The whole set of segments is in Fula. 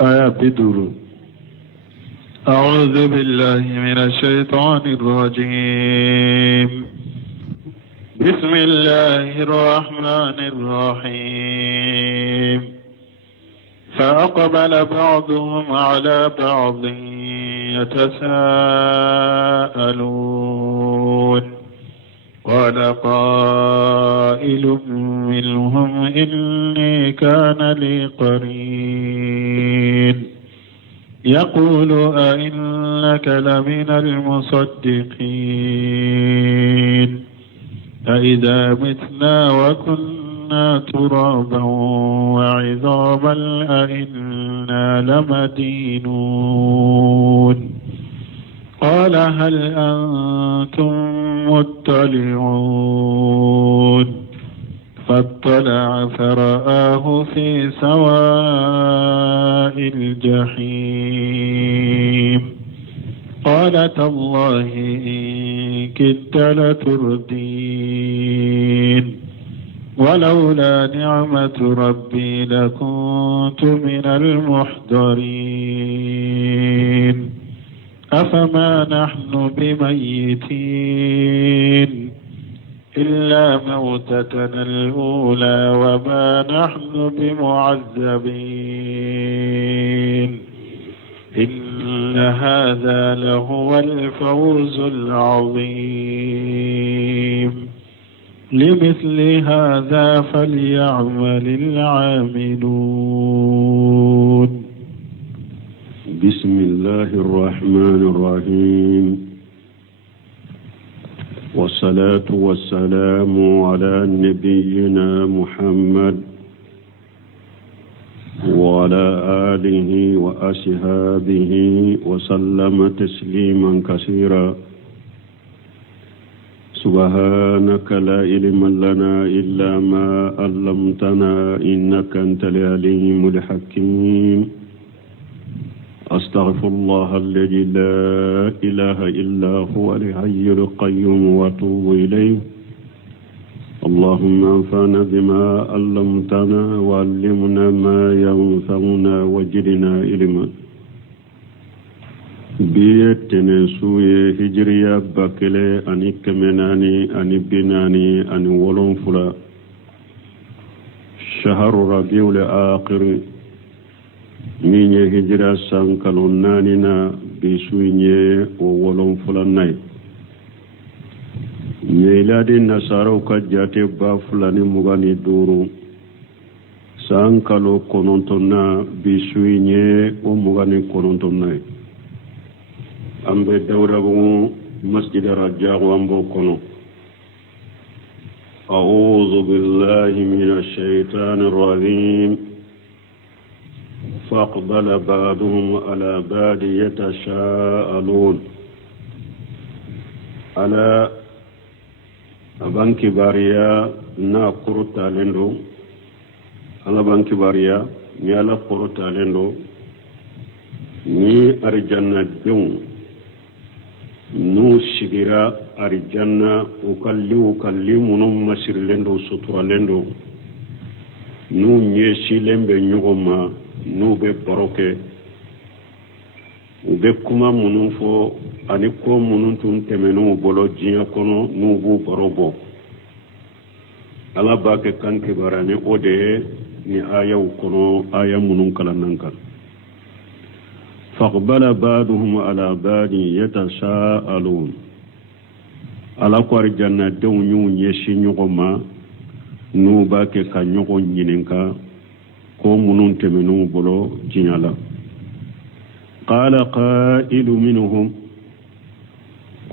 آية بدر. أعوذ بالله من الشيطان الرجيم. بسم الله الرحمن الرحيم. فأقبل بعضهم على بعض يتساءلون. قال قائل منهم إني كان لي قرين يقول أئنك لمن المصدقين أإذا متنا وكنا ترابا وعظاما أئنا لمدينون. قال هل أنتم مطلعون؟ فاطلع فرآه في سواء الجحيم. قال تالله إن كدت لتردين ولولا نعمة ربي لكنت من المحضرين. أفما نحن بميتين إلا موتتنا الأولى وما نحن بمعذبين. إن هذا لهو الفوز العظيم. لمثل هذا فليعمل العاملون. بسم الله الرحمن الرحيم. والصلاة والسلام على نبينا محمد وعلى آله وأصحابه وسلم تسليما كثيرا. سبحانك لا علم لنا إلا ما علمتنا إنك أنت العليم الحكيم. أستغفر الله الذي لا إله إلا هو الحي القيوم وأتوب إليه. اللهم انفعنا بما علمتنا وعلمنا ما ينفعنا وزدنا علما. بيتنا سوية هجرية بكلي أني كمناني أني بناني أني ولنفلا شهر ربيع الآخر minye hijira sankalo nanina bisuinye o wolon fulannay miladi nasaraw ka jate ba fulani mugani duru sankalo konontonna bisuinye o mugani konontonnay ambe dawra bu masjid rajaq wambo kono. a'udhu billahi minash shaitanir rajim. فأقبل بعضهم على بعض يتساءلون. على بنك باريا نا قرطا لندو على بنك باريا نيالا قرطا لندو ني أرجانا دون نو شجرا أرجانا وكالي منو مسير لندو سطورا لندو نو نيشي لمبه نيوغما نوبه باروكه ube kuma munun fo ani ko munun tun temenu bolo jiya kono nubu barobo ala bake kanke barane ode ni aya kono aya munun kala nankal. faqbala ba'duhum ala ba'di yatasaalun. ala ko arjanna dew nyu yeshi nyugoma nuba ke kanyogo nyininka ko munun temenu bolo jinyala. qala qa'ilu minhum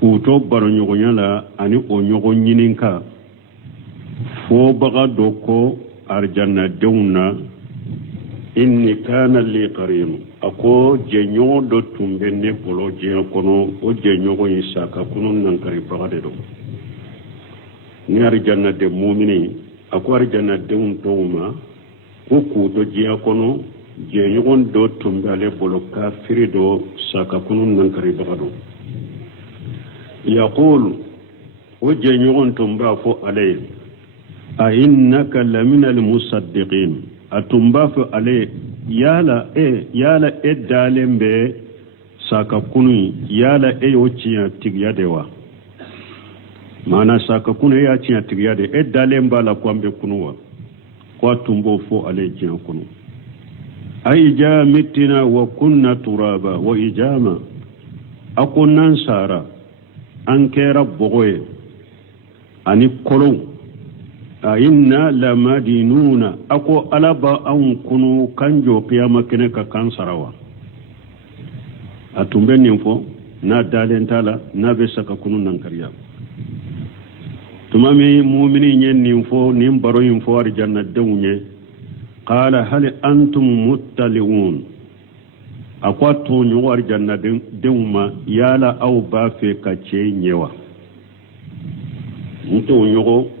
kuto baro nyogonyala ani o nyogo nyininka fo baga doko arjanna dewna inni kana li qarin ako jenyo do tumbenne bolo jiya kono o jenyo ko isaka kuno nan kari baga de do ni arjanna de mu'mini ako arjanna dewun tawma ko kuto jiya kono je yogon do tumbale bolo kafiri do saka kunun nan kari bagado yaqul o je yogon tumba fo alay a innaka lamina almusaddiqin atumba fo alay yala e dalen be saka kunu yala e yo ciya tigya dewa mana saka kunu ya ciya tigya de e dalen ba la kwambe kunuwa kwa tumbo fo ale ciya kunu ay jamitina wa kunna turaba wa ijama akunan sara an kera bogoye ani kolon a inna lamadinuna ako alaba an kunu kanjo qiyama kene ka kansarawa atumbe ninfo na dalen tala na be saka kunu nan kariya tumami mu'mini nyen ninfo nim baro info ar jannat dawunye qala hal antum muttali'un akwa to nyu ar jannat dawma yala aw ba fe ka ce nyewa nto nyogo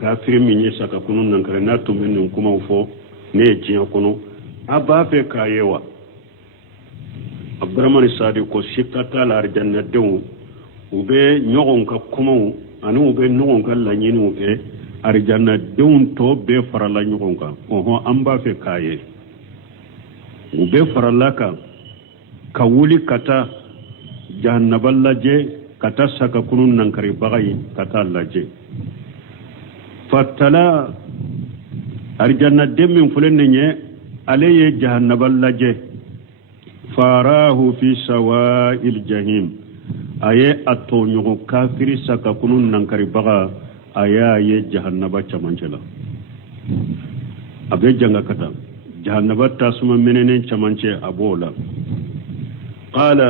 kafir minye saka kunu nan kare na tumbe nin kuma fo ne jiya kunu aba fe ka yewa abdurrahman sadi ko sikata la arjanna dew ube nyogon ka kuma anu ube nyogon ka la nyini ube arjanna dew to be farala nyogon ka oho amba fe kaye ube farala ka wuli kata jahannabal laje kata saka kunun nan kare bagai kata laje fatala arjanna demin fulenne nye aleye jahannabal laje farahu fi sawa'il jahim aye atonyo kafiri saka kunun nankari baga aya ye jahannaba chamancela abe janga kata jahannaba tasuma menene chamance abola qala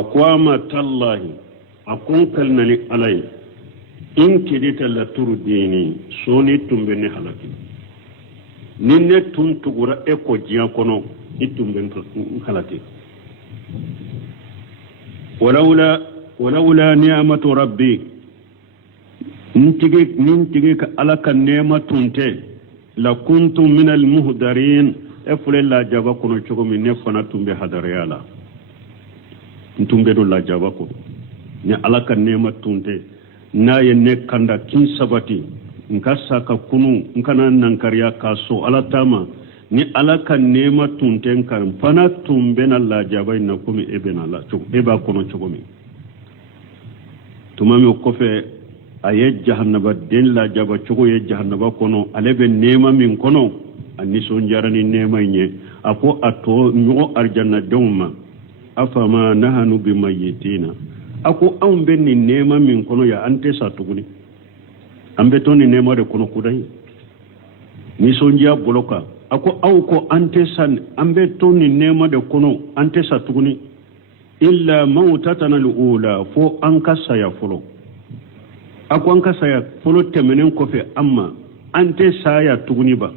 aqwama tallahi akun kalnali alai in kidita la turdini soni tumbene halaki ninne tuntugura eko jiya kono itumben halati walaula ni'matu rabbi nintigi ka alaka nema tunte la kuntum min al muhdarin efule la jaba kono chogo mi nefana tumbe hadariyala ntumbe do la jaba ko ni alaka nema tunte na yenne kanda kin sabati nka saka kunu nkana nankariya kaso alatama ni alaka nema tunten kan fana tumbena la jabai na kumi ebena la chogo eba kono chogo mi tumami ko fe aye jahannaba den la jaba chogo ye jahannaba kono alebe nema min kono aniso njarani nema nye apo ato nyo arjanna dawma afama nahanu bimayitina ako an benni nema min kono ya ante sa tuguni ambe toni nema de kono kudai ni sonja boloka ako aw ko ante san ambe toni nema de kono ante sa tuguni illa mautatana alula fo an kasa ya folo ako an kasa ya folo temenen ko fe amma ante sa ya tuguni ba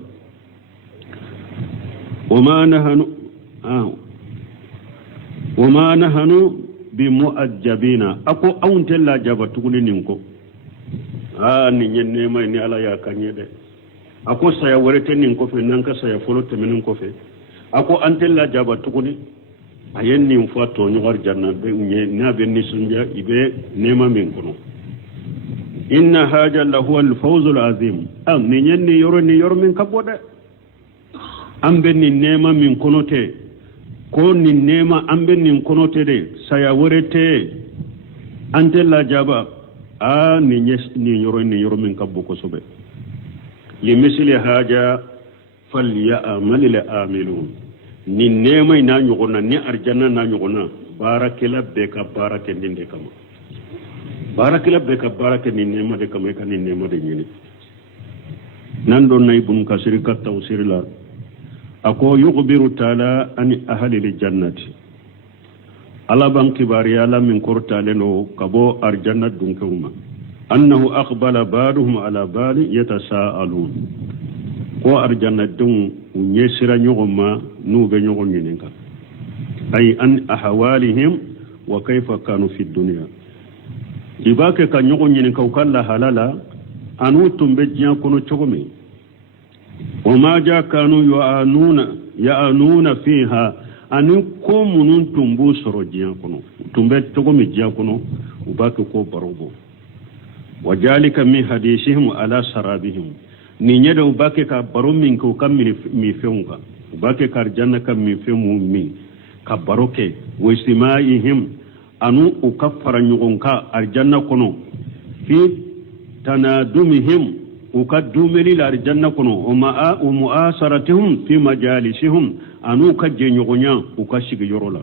wama nahanu bi mu'ajjabina ako awnte la jaba tuguni ninko ni nyenne may ni ala ya kanye de ako saya warete ninko fe nanka saya folo temenen ko fe ako ante la jaba tuguni ayen nin fo to nyuwar janna be nye na be ni sunja ibe nema min kono inna haja la huwa al fawzul azim am ni nyenne yoro min kabode ambe ni nema min kono te ko ni nema ambe nin konote de saya worete ante la jaba ni yoro min kabbo ko sobe li misli haja falyamal lil amilun ni nema ina nyogona ni arjanna na nyogona barakela be ka barake ndinde kama barakela be ka barake ni nema de kama ka ni nema de nyini nan don nay bun kasiri ka tawsir la ako yukhbiru ta'ala an ahli al-jannati ala ban kibari ala min kortale no kabo arjanna dunkuma annahu aqbala baduhum ala bali yatasaalun ko arjanna dun nyesira nyogoma nube nyogon nyininka ay an ahwalihim wa kayfa kanu fi dunya ibake ka nyogon nyininka ukalla halala anu tumbe jian kono chogome وما جاء كانوا يعنون فيها أن يكونوا تنبو سرجيان كنو تنبو تقوم جيان كنو وباك كو بروبو وذلك من حديثهم على سرابهم نينيدا وباك كبرو منكو كم ميفيونغا bake kar janna kam mi femu mi ka baroke wa istimaihim anu ukaffara nyugonka arjanna kono fi tanadumihim ukadumeli la arjanna kono o muasaratihum fi majalisihim anu ka jenyogonya ukashigi yorola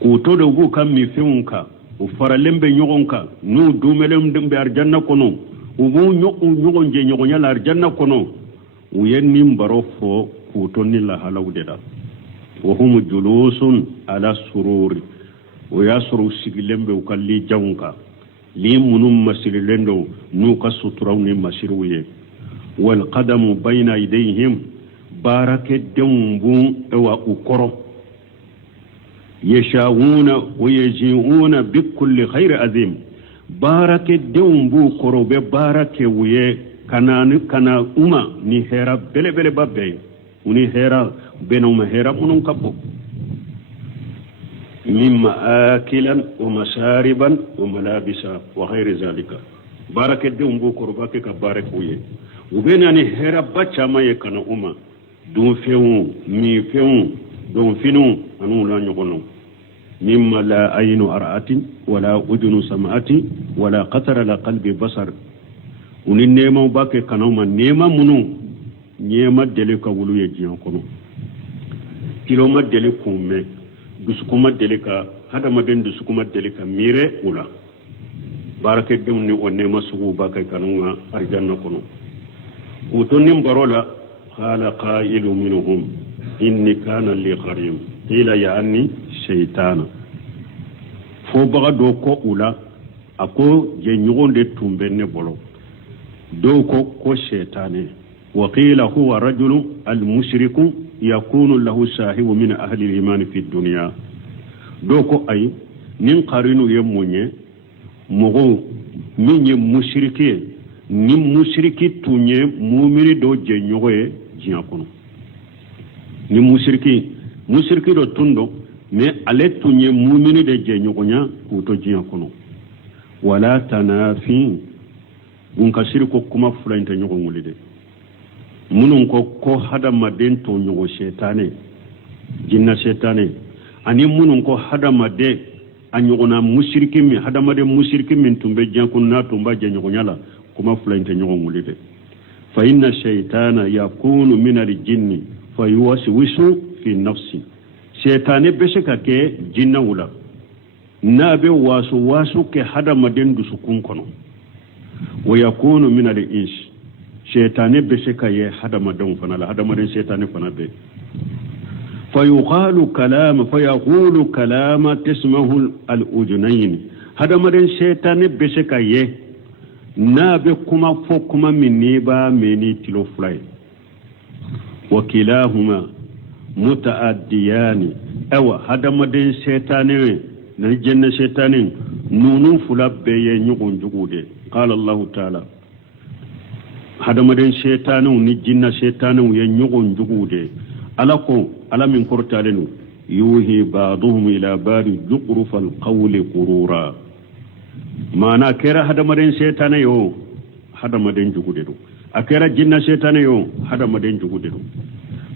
ku to do gu kam mi feunka u faralembe nyogonka nu dumelem dembe arjanna kono ubu nyogon jenyogonya la arjanna kono uyenni mbaro fo ku to ni la halawdeda wa hum julusun ala sururi o yasru sigilembe ukalli jawnka li munum masilendo nu ka suturaw ni masiruye wal qadamu bayna yadayhim barake dembu ewa ukoro yashawuna wa yajiuna bi kulli khair azim barake dembu korobe barake wuye kana uma ni hera bele babbe uni hera benuma hera munum kappo مما آكلا ومشاربا وملابسا وغير ذلك بارك الدين بوكر باكي كبارك ويه وبيناني هرا باتشا ما يكنا أما دون فيون مي فيون دون فينو أنو لا نغنو مما لا عين أرأت ولا أذن سمعت ولا قطر على قلب بصر ونيما باكي كنا نيما منو نيما دليكا ولو يجيان كنو كيلوما دليكو مي dusukuma delika hadamaden dusukuma delika mire ula barake demni wonne masugu bakay kanunga arjanna kono utonim barola qala qailu minhum inni kana li qarim ila yani shaytana fo baga do ko ula ako je nyogonde tumbenne bolo do ko shaytane wa qila huwa rajulu al mushriku يكون له صاحب من أهل الإيمان في الدنيا دوكو أي نين قارنو يموني مغو من مشركي نين مشركي توني مؤمن دو جنيوغي جيانكونو نين مشركي دو توندو مي ألي توني مؤمن دو جنيوغي كوتو جيانكونو ولا تنافي unkashiriko kuma fulanta nyogo ngulide munun ko hadamaden to nyogo shetane jinna shetane ani munun ko hadamade anyogona mushriki mi hadamade mushriki min tumbe jankun na tumba janyogo nyala kuma fulanta nyogo ngulide fa inna shaytana yakunu min al-jinni fayuwaswisu fi nafsi shetane besheka ke jinna wula nabe wasu ke hadamaden dusukun kono ويكون من الإنس شيطان بشكا يهدمدون فنال هدمدون شيطان فنال فيقول كلام تسمه الأذنين هدمدون شيطان بشكا نابكما فوكما من نيبا مني تلوفلاي وكلاهما متعديان أو هدمدون شيطان نجن شيطان نونو فلا بيه نيغون جغودي قال الله تعالى هذا مدن شيطانو نجنا شيطانو ينيغون جغودي ألاكو ألا من كورتالنو يوهي بعضهم إلى بعض زخرف القول غرورا معنى كيرا هذا مدن شيطانو يو هذا مدن جغودي أكيرا جنا شيطانو يو هذا مدن جغودي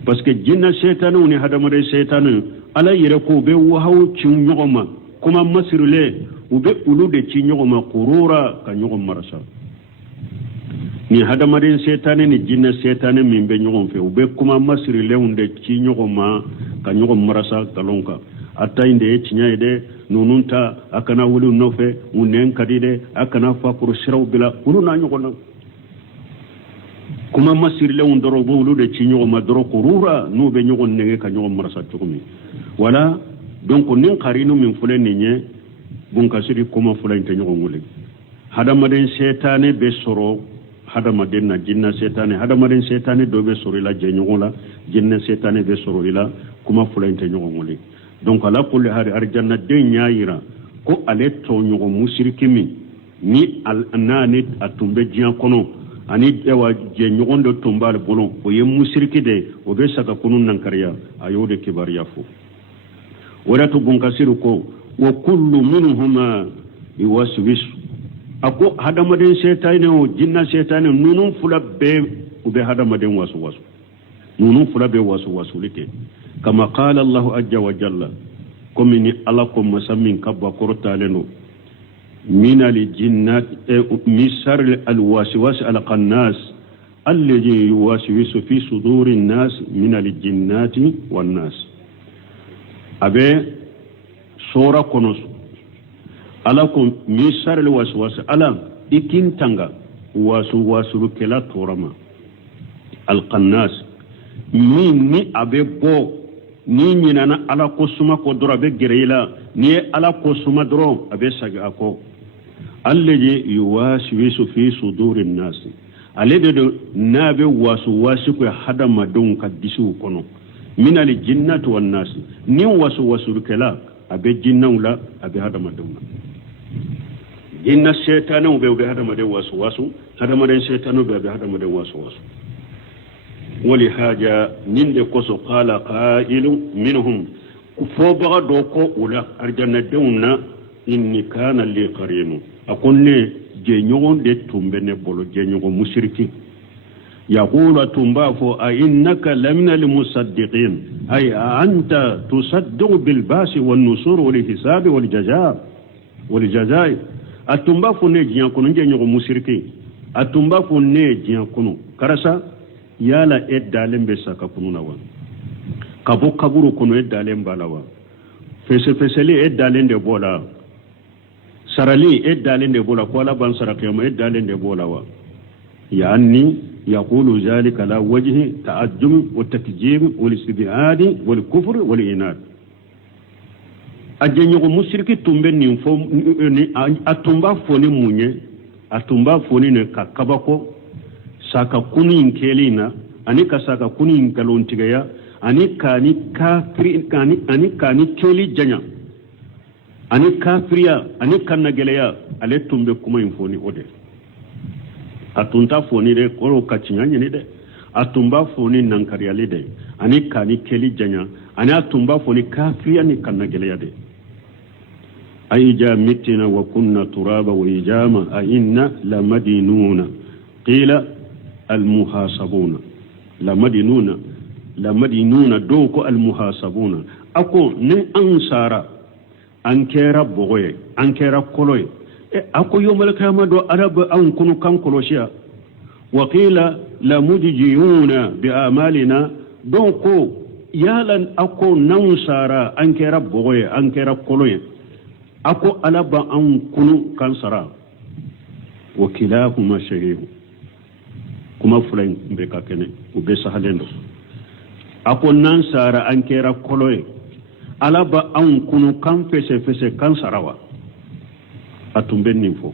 parce que jinna shaytanu ni hada mare shaytanu ala yire ko be wahaw ci ñogoma kuma masirule ube ulude ci ñogoma qurura ka ñogom marasa ni hada mare shaytanu ni jinna shaytanu min be ñogom fe ube kuma masirule unde ci ñogoma ka ñogom marasa talonka atta inde ci ñayde nununta akana wulu nofe unen kadide akana fakuru shiraw bila uluna ñogona kuma masirle un doro bolu de ci ñogoma doro kurura no be ñogon nege ka ñogom marasa tukumi wala donc nin qarinu min fulen ni bun kasiri kuma fulen te ñogon ngule hadamaden shaytane be soro hadamaden na jinna shaytane hadamaden shaytane do be soro la je ñogola jinna shaytane be soro ila kuma fulen te ñogon ngule donc ala kulli hari arjanna de nyaayira ko ale to ñogo mushriki mi ni al anani atumbe jian kono ani ewa je ñogondo tombal bolon o ye musirki de o be saka kunun nankariya ayode kibariya fo wala to bunkasiru ko wa kullu minhuma yuwaswis ako hadamaden shaytane o jinna shaytane nunun fula be o be hadamaden wasu nunu fula be wasu wasulike kama qala Allah azza wa jalla comme ni ala ko masamin kabba kortaleno min al-jinnat misar al-waswas al-qannas alladhi yuwaswisu fi suduri an-nas min al-jinnati wan-nas abe sura konos ala ko misar al-waswas ala ikintanga wasu kela torama al-qannas ni abe bo ni nyinana ala ko suma ko doro abe gereila ni ala ko suma doro abe saga ko alladhi yuwaswisu fi suduri an-nas alede do nabe wasu ko hadama don kadisu kono min al-jinnati wan-nas ni wasu kela abe jinnawla abe hadama don jinna shaytanu be hadama de wasu hadama den shaytanu be hadama de wasu ولهذا نند كوسو قال قائل منهم فوبغا دوكو ولا ارجنا دونا اني كان لي قرين اكون جينيون دي تومبني بولو جينيون مشركي يقول تنبافو انك لمن المصدقين اي انت تصدق بالباس والنصور والحساب والجزاء اتنبافو نجيان كونو جينيون مشركي اتنبافو نجيان كونو كرسا yala eddalen be saka kununa wa kabo kaburu kuno eddalen balawa feseli eddalen de bola sarali eddalen de bola kola ban sarakiyama eddalen de bola wa yani yaqulu zalika la wajhi ta'ajjum wa takjib wal istib'ad wal kufr wal inad ajenyo mushriki tumbe ni fo ni atumba foni munye atumba foni ne kakabako saka kunin kelina ani ka saka kunin kalontigaya ani kani kafiri ani kani keli janya ani kafiriya ani kannageleya ale tumbe kuma infoni ode atunta foni de koro kacinya ni de atumba foni nankariale de ani kani keli janya ani atumba foni kafiriya ni kannageleya de aija mitina wa kunna turaba wa ijama a inna lamadinuna qila المحاسبون لمدينون دوكو المحاسبون أكو ني أنصارا أنكيرا بغوي أنكيرا كولوي أكو يوم القيامة دو أرب أنكونو كان كولوشيا وقيل لمدجيون بأعمالنا دوكو يالن أكو ننصارا أنكيرا بغوي أنكيرا كولوي أكو ألب أنكونو كان سرا وكلاهما شهيه kuma fulan be ka kene u be sahalendo akon nan sara an kera koloye alaba an kunu kan fese kan sarawa atumben ninfo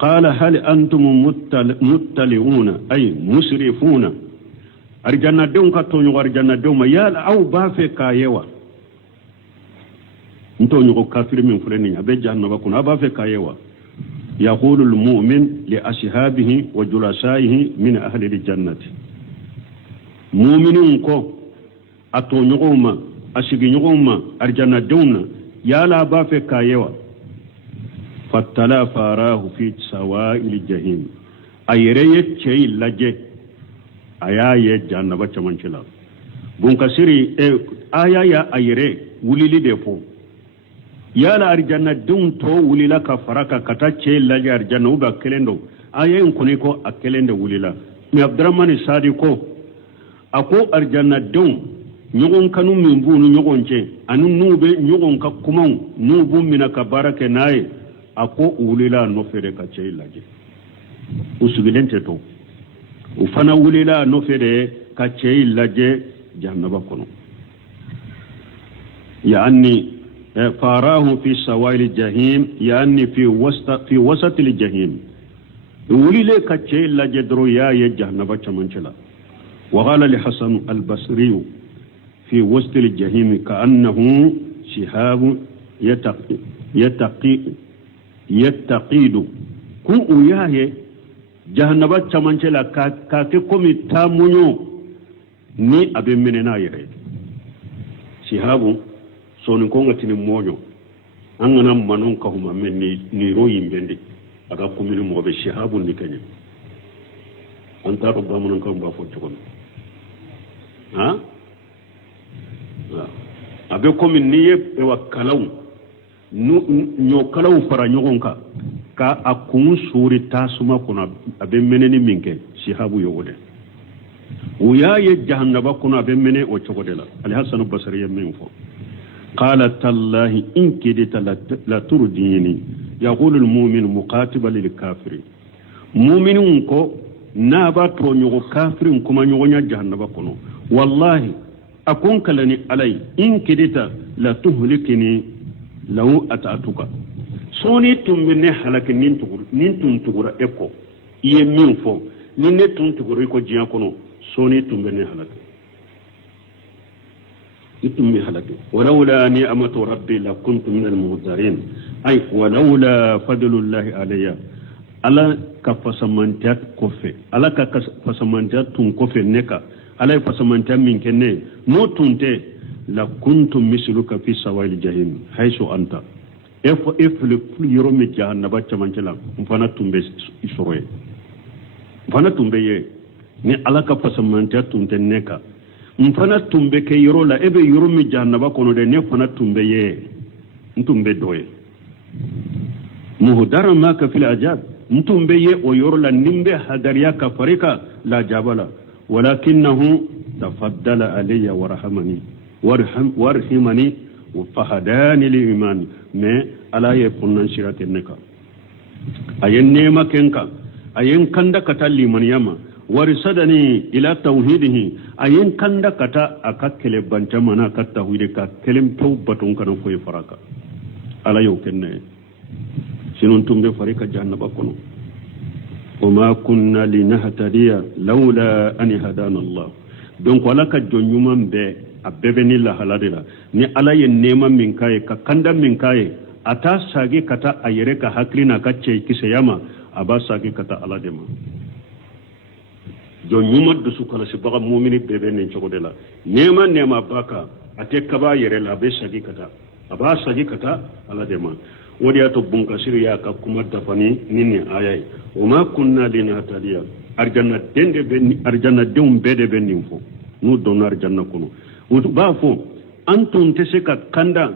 qala hal antum muttali'una ay musrifuna arjanna don ka to nyu arjanna don ma yala aw ba fe kayewa nto nyu kafir min fulani abe jahannaba kuna ba fe kayewa يقول المؤمن لأصحابه وجلسائه من أهل الجنة مؤمنون كو أتو نغوما أشغي نغوما أرجانا دونا يالا بافي كايوا فاتلا فاراه في سوائل الجحيم أيريت شيء لجي أيايا جانبا چمانچلا بونكسيري آيايا أيري وليلي ديفو yala arjanna dum to wulila ka faraka kata ce laji arjanna uba kelendo ayen kuni ko akelende wulila mi abdurrahman sadi ko ako arjanna dum nyogon kanu min bunu nyogon ce anu nube nyogon ka kuma nubu mina ka barake naye ako wulila no fere ka ce laji usugilente to ufana wulila no fere ka ce laje jahannaba kono يعني فاراه في سوائل الجحيم يعني في وسط الجحيم ولي لك شيء لا جدرو يا جهنم بچمنچلا وقال لحسن البصري في وسط الجحيم كأنه شهاب يتقيد كو ياه جهنم بچمنچلا كاكي كومي تامونو ni abin menena yare shihabu sonin konga tinin mojo an gana manon ka huma men ni royin bende aga kumini mo be shihabu ni kanya an ta robba mun kan ba fo tukon ha abe komi niye wa kalaw nyo kalaw fara ɲɔgɔn kan ka a kun suri tasuma kɔnɔ a bɛ mɛnɛni min kɛ sihabu ye o de o y'a ye jahannaba kɔnɔ a bɛ mɛnɛ o cogo de la alihasanu basari ye min fɔ qala tallahi in kidita la turdini yaqulu almu'minu muqatiban lil kafiri mu'minun ko n'a b'a to ɲɔgɔn kafirin kuma ɲɔgɔnya jahannaba kɔnɔ wallahi a ko n kalani ala ye in kidita la tuhlikini law ata'tuka soni tun bɛ ne halaki nin tun tugura e kɔ i ye min fɔ ni ne tun tugura i kɔ diɲɛ kɔnɔ soni tun bɛ ne halaki i tun bɛ halaki walawla ni'matu rabbi la kuntu min al-muhdarin ay walawla fadlullahi alayya ala ka fasamantiya kɔfɛ ala ka fasamantiya tun kɔfɛ ne ka ala ye fasamantiya min kɛ ne n'o tun tɛ la kuntu misluka fi sawa'il jahim haythu anta efle yɔrɔ min jahannaba camancɛ la n fana tun bɛ i sɔrɔ yen n fana tun bɛ ye ni ala ka fasamantiya tun tɛ ne kan n fana tun bɛ kɛ yɔrɔ la e bɛ yɔrɔ min jahannaba kɔnɔ dɛ ne fana tun bɛ ye n tun bɛ dɔ ye muhdaran ma ka fil ajab n tun bɛ ye o yɔrɔ la ni n bɛ hadariya ka fari ka lajaba la walakinahu tafaddala alayya warhamani warhimani fahadani li imani mais ala ye kunnan sirate ne kan ayen nema kenka ayen kanda kata limaniyama warisadani ila tauhidihi ayen kanda kata akakele bancamana ka tauhidi ka kelem pew batun kana foye faraka ala yo kenne sinon tumbe farika jahannaba kono wama kunna linahtadiya laula an hadana allah donc wala ka jonyuman be a bɛɛ bɛ ni lahala de la ni ala ye nɛɛma min k'a ye ka kanda min k'a ye a t'a sagi ka taa a yɛrɛ ka hakili n'a ka cɛ kisɛya ma a b'a sagi ka taa ala de ma jɔn ɲuman dusu kɔlɔsibaga mumini bɛɛ bɛ nin cogo de la nɛɛma ba kan a tɛ kaba a yɛrɛ la a bɛ sagi ka taa a b'a sagi ka taa ala de ma o de y'a to bunkasiri y'a ka kuma dafani ni nin aya ye o ma kunna linahtadiya arijanadenw bɛɛ de bɛ nin fɔ n'u donna arijanna kɔnɔ o b'a fɔ an tun tɛ se ka kanda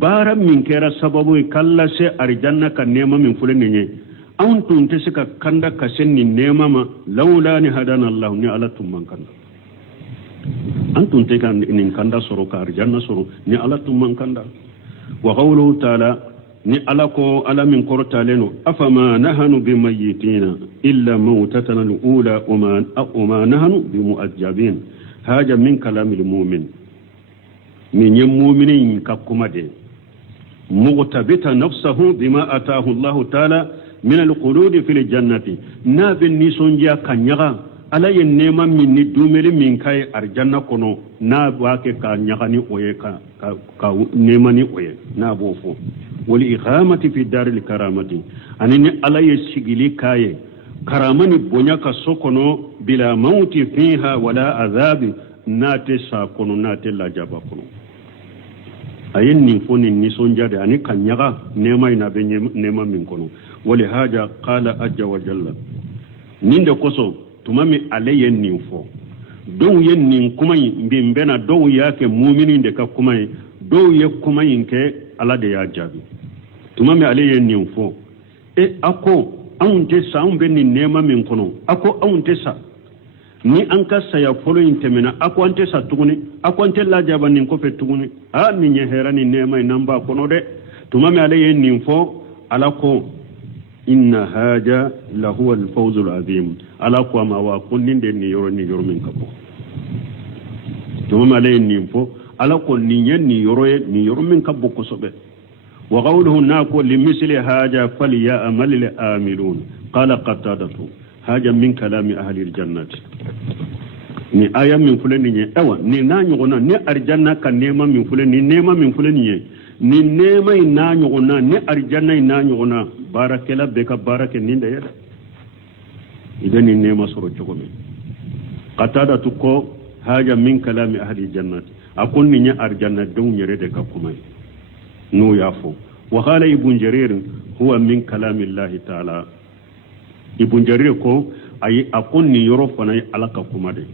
baara min kɛra sababu ye k'a lase arijanna ka nɛɛma min filɛ nin ye an tun tɛ se ka kanda ka se nin nɛɛma ma lawla ni hadana allah ni ala tun man kanda an tun tɛ ka nin kanda sɔrɔ ka arijanna sɔrɔ ni ala tun man kanda wa qawluhu ta'ala ni ala ko ala min kɔrɔtalen don afama nahanu bimayitina illa mawtatana al-ula wa nahanu bimu'ajjabin haja min kalamil mu'min min yin mu'minin ka kuma de mughtabita nafsahu bima ataahu Allah ta'ala min al-qulud fil jannati na bin nisonja kanyaga ala ye nema min ni dumeli min kai arjanna kono na ba ke ka nyaga ni oye ka nema ni oye na bo fo wali iqamati fi daril karamati anini ala ye sigili kaye karamani bonya ka sokono bila mauti fiha wala azabi nate sa kono nate lajaba kono ayen nin foni ni sonjade ani kanyaga nema ina be nema min kono wali haja qala ajja wa jalla ninde koso tumami alayen nin fo don yen nin kuma bimbena don yake mu'minin de ka kuma don ye kuma ke ala de ya jabi tumami alayen nin fo ako an te sa an be nin nema min kono ako an te sa ni an ka saya folo in temena ako an te sa tuguni ako an te lajaba nin ko fe tuguni ni nye hera ni nema namba kono de tumami alayen nin fo ala ko inna haja la huwa al-fawz al-azim ala ko ma wa kullin de ni yoro min kabo tumami alayen nin fo ala ko ni nyen ni yoro min kabo ko sobe وقوله ناكو لمثل هاجة فليأمل الآملون قال قتادة هاجة من كلام أهل الجنة ni aya min fulani nye ewa ni na nyogona ni arjanna ka nema min fulani nema min fulani nye ni nema ina nyogona ni arjanna ina nyogona barakela beka barake ninde yada idan ni nema soro jogomi qatada tuko haja min kalami ahli jannati akon ni nya arjanna don nyere de ka kuma نو يافو وقال ابن جرير هو من كلام الله تعالى ابن جرير كو اي اكون يرو فناي على كومادي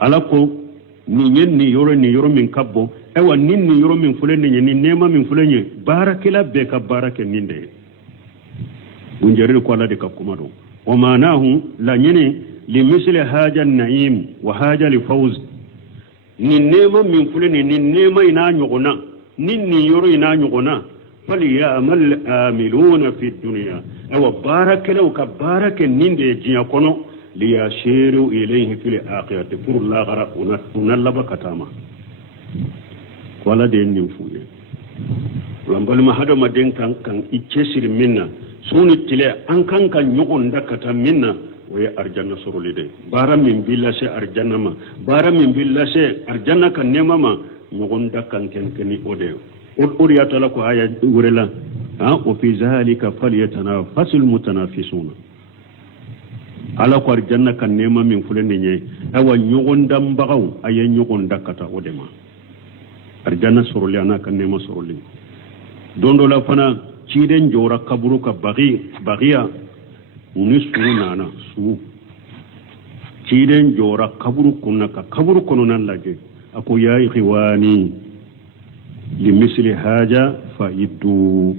alako ni yoro min kabbo ewa ni yoro min fulenye ni nema min fulenye barakela be ka barake ninde bunjere ko ala de ka kumado wa manahu la nyene li misli haja naim wa haja li fawz ni nema min fulenye ni nema ina nyogona ni yoro ina nyogona falyamal amiluna fi dunya ewa barakela ka barake ninde jiya kono liyashiru ilayhi fil akhirati pour la gara una laba katama wala de nin fuye lambal ma hado ma den kan iccesir minna sunu tile an kan nyugon dakata minna way arjanna surulide bara min billase arjanna ma bara min billase arjanna kan nema ma nyugon dakkan ken ode uriyata la ko aya urela wa fi zalika falyatanafasul mutanafisuna ala ko arjanna kan nema min fulende nye awa nyugon dam bagaw ay nyugon dakata odema arjanna soroli ana kan nema soroli dondo la fana ciden jora kaburu ka bagiya ni sunana su ciden jora kaburu kunna ka kaburu kono nan laje ako ya ikhwani limisli haja faidu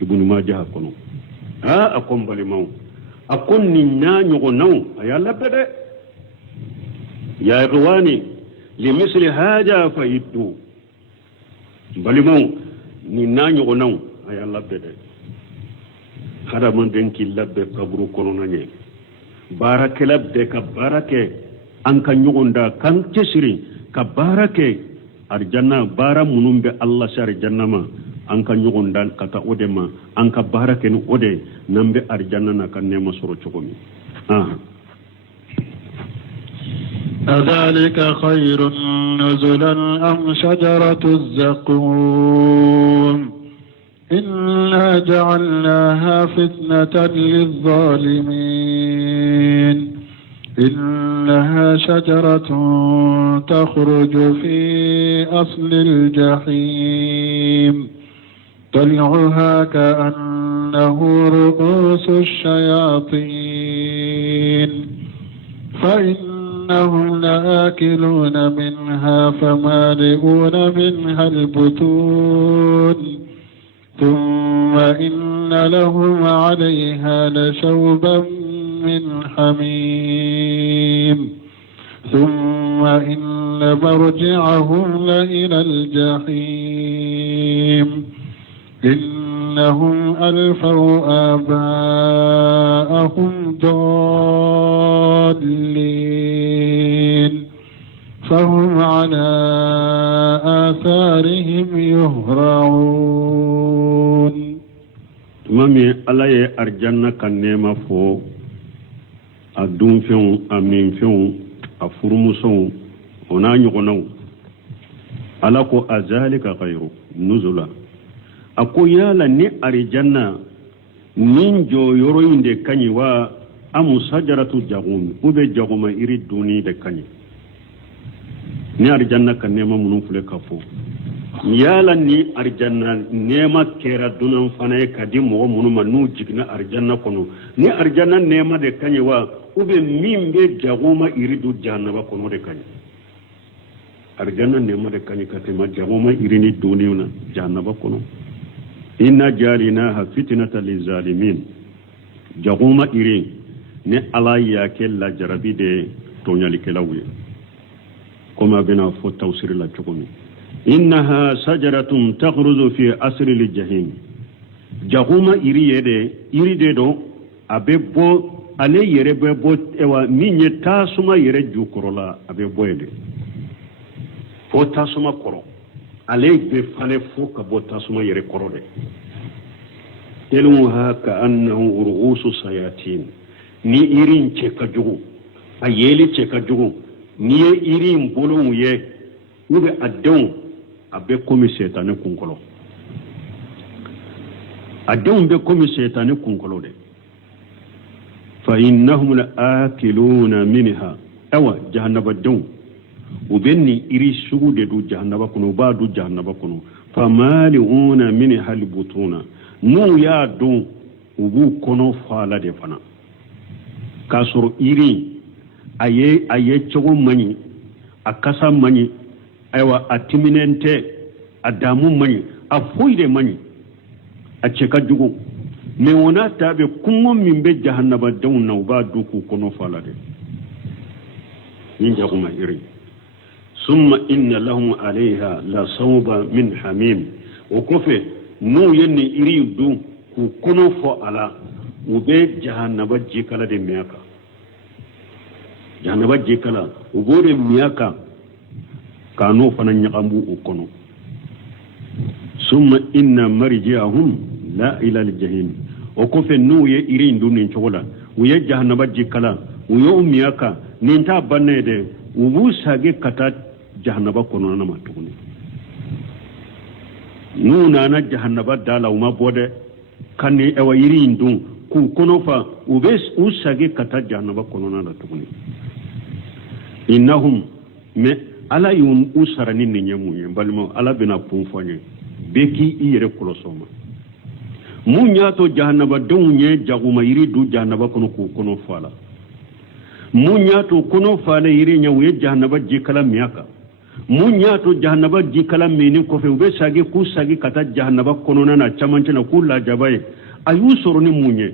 ibnu majah kono akom balimaw akon ni nyaanyo naw ayalla bede ya ikhwani limisli haja faidu balimaw ni nyaanyo naw ayalla bede hada man den ki labbe kabru kono nanye barake labbe ka barake an kan yugonda kan kesiri ka barake arjanna bara munumbe allah shar jannama an kan yugonda kata odema an ka barake ni ode nambe arjanna na kan nema soro chokomi أذلك خير نزلا أم شجرة الزقوم إنا جعلناها فتنة للظالمين إنها شجرة تخرج في أصل الجحيم طلعها كأنه رؤوس الشياطين فإنهم لآكلون منها فمالئون منها البطون ثم إن لهم عليها لشوبا من حميم ثم إن مرجعهم لإلى الجحيم إنهم ألفوا آباءهم ضالين فهم على آثارهم يهرعون mami ala ye arjanna kan nema fo a dunfɛnw a minfɛnw a furumusow o n'a ɲɔgɔnnaw ala ko a zalika khayru nuzula a ko yala ni arjanna nin jɔyɔrɔ in de ka ɲi wa amu sajaratu jagum u bɛ jaguma iri duni de ka ɲi ni arjanna kan nema minnu filɛ ka fɔ yala ni arjanna nema kera dunan fana ye kadi mɔgɔ minnu ma n'u jiginna arjanna kɔnɔ ni arjanna nema de ka ɲi wa min bɛ jagoma iri du jahannaba kɔnɔ de ka ɲi arjanna nema de ka ɲi ka tɛmɛ jagoma iri ni duniw na jahannaba kɔnɔ inna jalinaha fitnatan lizalimin jagoma iri ni ala y'a kɛ lajarabi de tɔɲalikɛlaw ye komi a bɛna fɔ tawsiri la cogo min innaha sajaratun takhruju fi asri al-jahim jaguma iri de do abe bo ale yere be bo ewa minye tasuma yere jukorola abe bo ede fo tasuma koro ale be fale fo ka bo tasuma yere koro de telmuha ka annahu ru'usu sayatin ni irin ce ka jugu ayeli ce ka jugu ni irin bolon ye ube adon abe komi setane kunkolo adon be komi setane kunkolo de fa innahum la'akiluna minha awa jahannaba don ubenni iri sugu de du jahannaba kuno ba du jahannaba kuno fa mali'una minha albutuna nu ya don ubu kono fala de fana kasoro iri aye cogo mani a kasa mani aywa a timinente a damu mani a foide mani a ceka jugu me wona tabe kungo min be jahannaba dawna ba duku kono falade yin jaguma iri summa inna lahum alayha la sawba min hamim o kofe no yenni iri du ku kono fo ala ube jahannaba jikala de miyaka jahannaba jikala ubode miyaka kano fana nyakambu ukono summa inna marji'ahum la ila al-jahim o ko fe no ye iri ndu nin chogola uye jahannaba jikala uyo miyaka nin ta banne de ubu sage kata jahannaba kono na matuni nuna na jahannaba dala uma bode kanni ewa iri ndu ku kono fa ube usage kata jahannaba kono na tuni innahum me ala yun usarani ni nyamu balmo ala bina punfonye beki iyere kolosoma munyato jahannaba donye jaguma yiri du jahannaba kono ku kono fala munyato kono fala yiri nyawe jahannaba jikala miyaka munyato jahannaba jikala mini ko fe ube sage ku sage kata jahannaba kono na chamanche na kula jabaye ayu soroni munye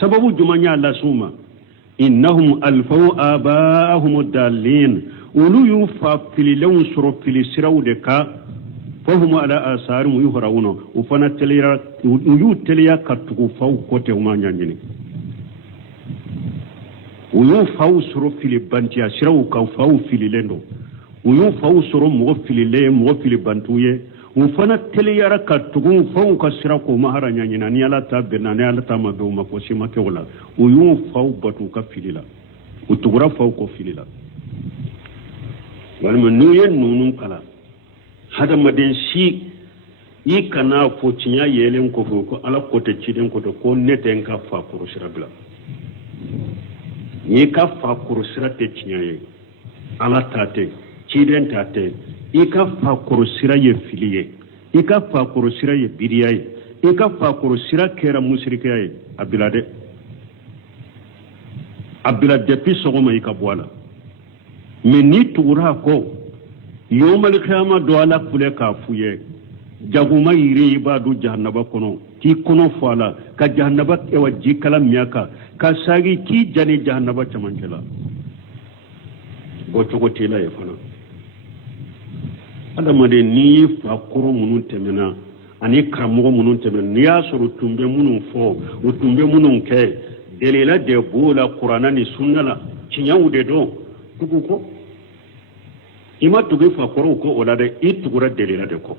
sababu jumanya Allah suma innahum alfaw abaahum dallin ulu yufa fililun suru filisiraw de ka fahum ala asarum yuhrawuno ufana telira uyu teliya katuku faw kote umanya nyini uyu faw suru filibantia siraw ka faw fililendo uyu faw suru mo filile mo filibantuye ufana teliya katuku faw ka sirako mahara nyanyina ni ala tabena ni ala tamabe umakosi makeola uyu faw batu ka filila utugura faw ko filila walma nuyen nunun kala hada maden si yi kana fo cinya yelen ko ko ala ko te ciden ko to ko neten ka fa kuru sirabla yi ka fa kuru sirate cinya ye ala tate ciden tate yi ka fa kuru siraye filiye yi ka fa kuru siraye bidiyaye yi ka fa kuru sira kera musrikaye abilade depuis sogoma yi ka boala mais ni tuura ko yomal khiyama do ala kule ka fuye jaguma yiri ibadu jahannaba kono ki kono fala ka jahannaba e waji kala miyaka ka sagi ki jani jahannaba chamankela goto ko tela e fana adama de ni fa koro munun temena ani karamogo munun temena ni asoro tumbe munun fo o tumbe munun ke delela de bola qur'ana ni sunnala cinyawu de do tugu ko ima tugu fa koro ko ola de itugura delela de ko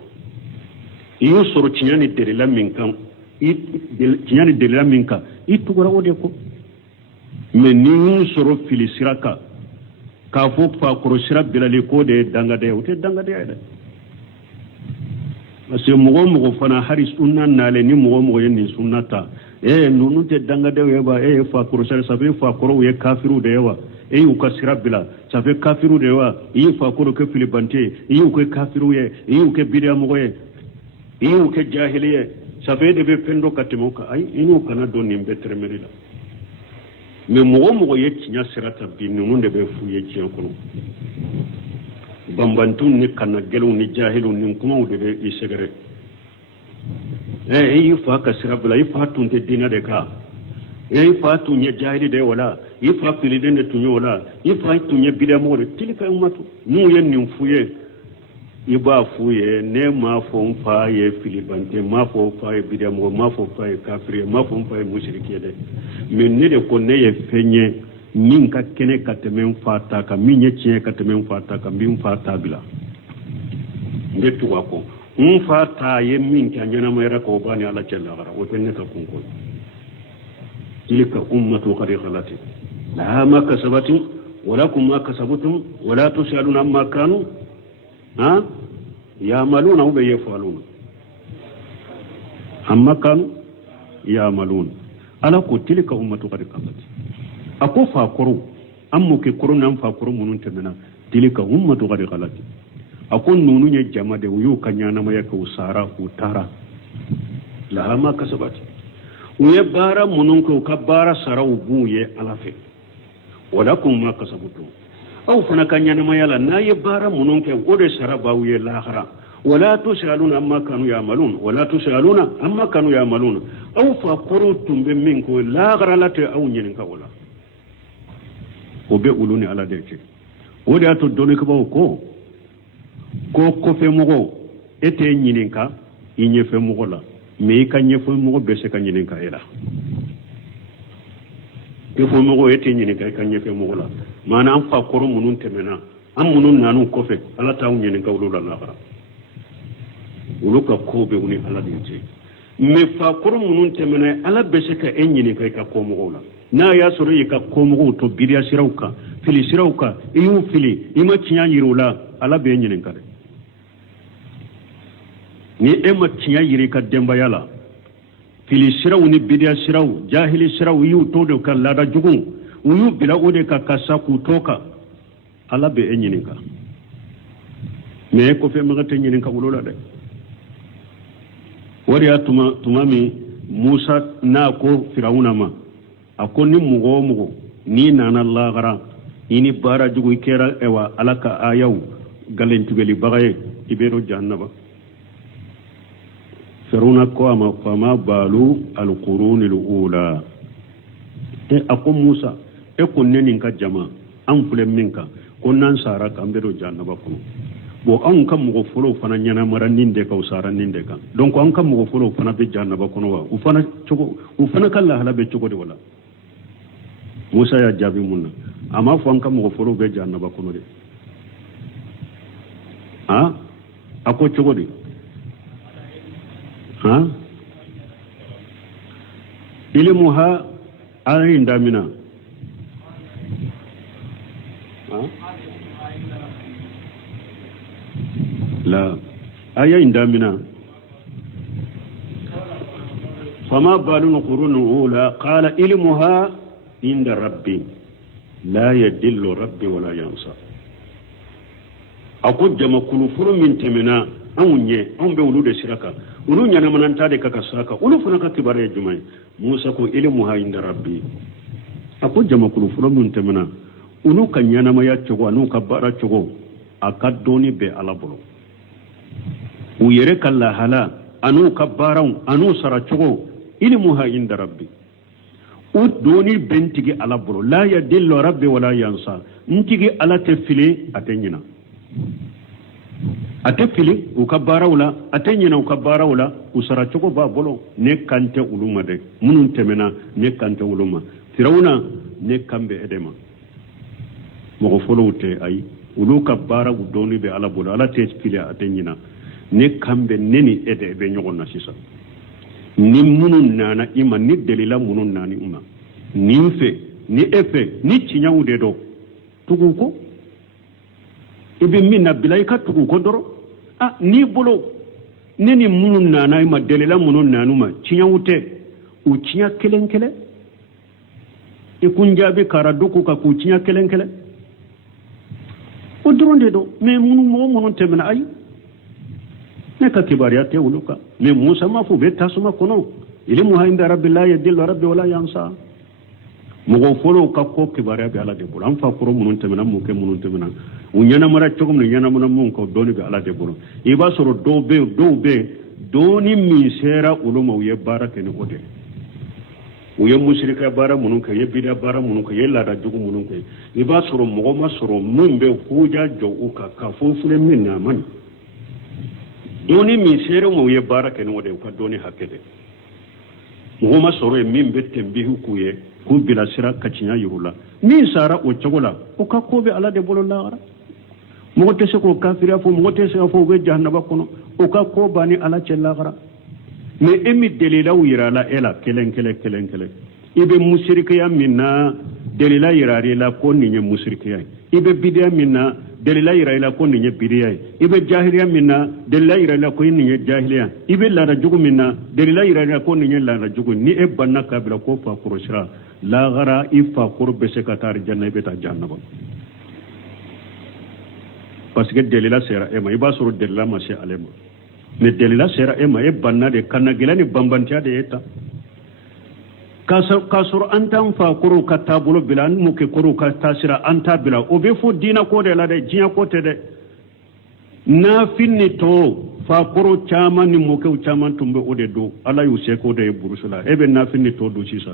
iyo soro cinyani delela minkan cinyani delela minka itugura o de ko me ni soro filisiraka ka fo fa koro sira bilali ko de dangade o te dangade ay de parce mugo fana hari sunna nale ni mugo yen sunnata nunu te dangade yeba fa koro sira sabe fa koro ye kafiru de yewa u kasira bila sabe kafiru de yewa fa koro ke filibante ko kafiru ye ke bidia mugo ye ke jahiliye sabe de be pendo katimoka ay inu kana do nimbe tremerila mais mugo ye tinya sirata bi nunu de be fu ye tiyan kono bambantun ni kana gelu ni jahilu ni kuma de be isegere fa kasira bila fa tunte dina de ka fa tunye jahili de wala fa filide de tunye wala fa tunye bidia mo de tilika umatu nu yen ni fuye iba fuye ne ma fo fa ye filibante ma fo fa ye bidia mo ma fo fa ye kafiri ma fo fa ye mushriki de mais ne de ko ne ye fenye min ka kene ka temen fata ka min ye tiye ka temen fata ka min fata bila nde tuwa ko fata ye min ka nyana ma yara ko bani ala jalla gara o tenne ka kunko tilka ummatu qad khalat la ma kasabatu walakum ma kasabtum wala tusaluna amma kanu يعملون أو يفعلون أما كانوا يعملون ألا تلك أمة قد قامت أكو فاكرو أمو كيكرو نام فاكرو منون تمنا تلك أمة قد قامت أكو نونو يجمع دي ويو كنيانا ما يكو سارا وطارا لها ما كسبت ويبارا منون كو كبارا سارا وبوية على فيه walakum ma kasabtum aw fana ka ɲanama yala n'a ye baara minnu kɛ o de sara b'aw ye lahara wala tusaluna amma kanu ya'malun wala tusaluna amma kanu ya'malun aw fa kɔrɔw tun bɛ min ko lahara la tɛ aw ɲininka o la o bɛ olu ni ala de cɛ o de y'a to dɔnnikɛbaw ko kɔfɛmɔgɔ e tɛ ɲininka i ɲɛfɛmɔgɔ la mais i ka ɲɛfɛmɔgɔ bɛ se ka ɲininka e la ɲɛfɛmɔgɔ e tɛ ɲininka i ka ɲɛfɛmɔgɔ la maana an fa kɔrɔ minnu tɛmɛna an minnu nanu kɔfɛ ala t'aw ɲininka olu la lahara olu ka ko bɛ u ni ala de cɛ mais fa kɔrɔ minnu tɛmɛna ala bɛ se ka e ɲininka i ka kɔmɔgɔw la n'a y'a sɔrɔ i ka kɔmɔgɔw to biriya siraw kan fili siraw kan i y'u fili i ma tiɲɛ yira u la ala bɛ e ɲininka dɛ ni e ma tiɲɛ yira i ka denbaya la fili siraw ni biriya siraw jahili siraw i y'u to de ka laada jugu u y'u bila o de ka kasa k'u to kan ala bɛ e ɲininka mais e kɔfɛmɔgɔ tɛ ɲininka olu la dɛ o de y'a tuma min musa n'a ko firawuna ma a ko ni mɔgɔ o mɔgɔ n'i nana lahara i ni baara jugu i kɛra ala ka ayaw galentigɛlibaga ye i bɛ dɔn jahannaba firawuna ko a ma fama balu alqurunil ula a ko musa e ko ne nin ka jama an filɛ min kan ko n'an sara kan an bɛ dɔn jahannaba kɔnɔ bon anw ka mɔgɔ fɔlɔw fana ɲɛnamara nin de kan u sara nin de kan donc an ka mɔgɔ fɔlɔw fana bɛ jahannaba kɔnɔ wa u fana ka lahala bɛ cogo de wala musa y'a jaabi mun na a m'a fɔ an ka mɔgɔ fɔlɔw bɛ jahannaba kɔnɔ de a ko cogo di ilmuha ayin damina la ayin damina fama balun qurunul ula qala ilmuha inda rabbi la yadillu rabbi wala yansa ako jama kulufuru min temena an bɛ olu de siraka olu ɲanamananta de ka siraka olu fana ka kibaru ye jumɛn musa ko ilmuha inda rabbi a ko jamakulu fɔlɔ min tɛmɛna olu ka ɲanamaya cogo an'u ka baara cogo a ka dɔɔni bɛ ala bolo u yɛrɛ ka lahala an'u ka baaraw an'u sara cogo ilmuha inda rabbi u dɔɔni bɛ n tigi ala bolo la yadillu rabbi wala yansa n tigi ala tɛ fili a tɛ ɲina a tɛ fili u ka baaraw la a tɛ ɲina u ka baaraw la u sara cogo b'a bolo ne kan tɛ olu ma dɛ minnu tɛmɛna ne kan tɛ olu ma firawuna ne kan bɛ e de ma mɔgɔ fɔlɔw tɛ ayi olu ka baaraw dɔɔni bɛ ala bolo ala tɛ fili a tɛ ɲina ne kan bɛ ne ni e de bɛ ɲɔgɔn na sisan ni minnu nana i ma ni delila minnu nana i ma nin fɛ ni e fɛ ni tiɲɛw de dɔn tugu ko i bɛ min na bila i ka tugu ko dɔrɔn n'i bolo ne ni minnu nana i ma delila minnu nana ma tiɲɛw tɛ u tiɲɛ kelen kelen i kun jaabi kara doko ka k'u tiɲɛ kelen kelen o dɔrɔn de don mais mɔgɔ minnu tɛmɛna ayi ne ka kibaruya tɛ olu kan mais musa ma fɔ u bɛ tasuma kɔnɔ ilmuha inda rabbi la yadillu rabbi wala yansa mɔgɔ fɔlɔw ka ko kibaruya bɛ ala de bolo an fa kɔrɔ minnu tɛmɛna mɔkɛ minnu tɛmɛna u ɲɛnamara cogo min ɲɛnamara minnu ka dɔɔni bɛ ala de bolo i b'a sɔrɔ dɔw bɛ dɔɔni min sera olu ma u ye baara kɛ ni o de u ye musirika baara minnu kɛ u ye bidiya baara minnu kɛ u ye laada jugu minnu kɛ i b'a sɔrɔ mɔgɔ ma sɔrɔ min bɛ huja jɔ u kan ka fɔ filɛ min na a man dɔɔni min sera u ma u ye baara kɛ ni o de u ka dɔɔni hakɛ de mɔgɔ ma sɔrɔ yen min bɛ tɛnbihi k'u ye k'u bilasira ka tiɲɛ yir'u la min sara o cogo la o ka ko bɛ ala de bolo lahara mɔgɔ tɛ se k'o kafiriya fɔ mɔgɔ tɛ se k'a fɔ u bɛ jahanaba kɔnɔ o ka ko b'a ni ala cɛ lahara mais e min delilaw yira la e la kelen kelen i bɛ musirikiya min na delila yira i la ko nin ye musirikiya ye i bɛ bidiya min na delila yira i la ko nin ye bidiya ye i bɛ jahiliya min na delila yira i la ko nin ye jahiliya i bɛ laada jugu min na delila yira i la ko nin ye laada jugu ni e banna k'a bila ko fakɔrɔ sira lahara i fakɔrɔ bɛ se ka taa janna i bɛ taa jahannaba parce que delila sera e ma i b'a sɔrɔ delila ma se ale ma mais delila sera e ma e banna de kana gɛlɛn ni banbantiya de ye ta kasur antan fa koro ka tabulo bila an mu ke koro ka tasira anta bila o be fo dina ko de la de jiya ko te de na finni to fa koro chama ni mu ke chama tumbe o de do ala yu se ko de burusula e be na finni to do sisa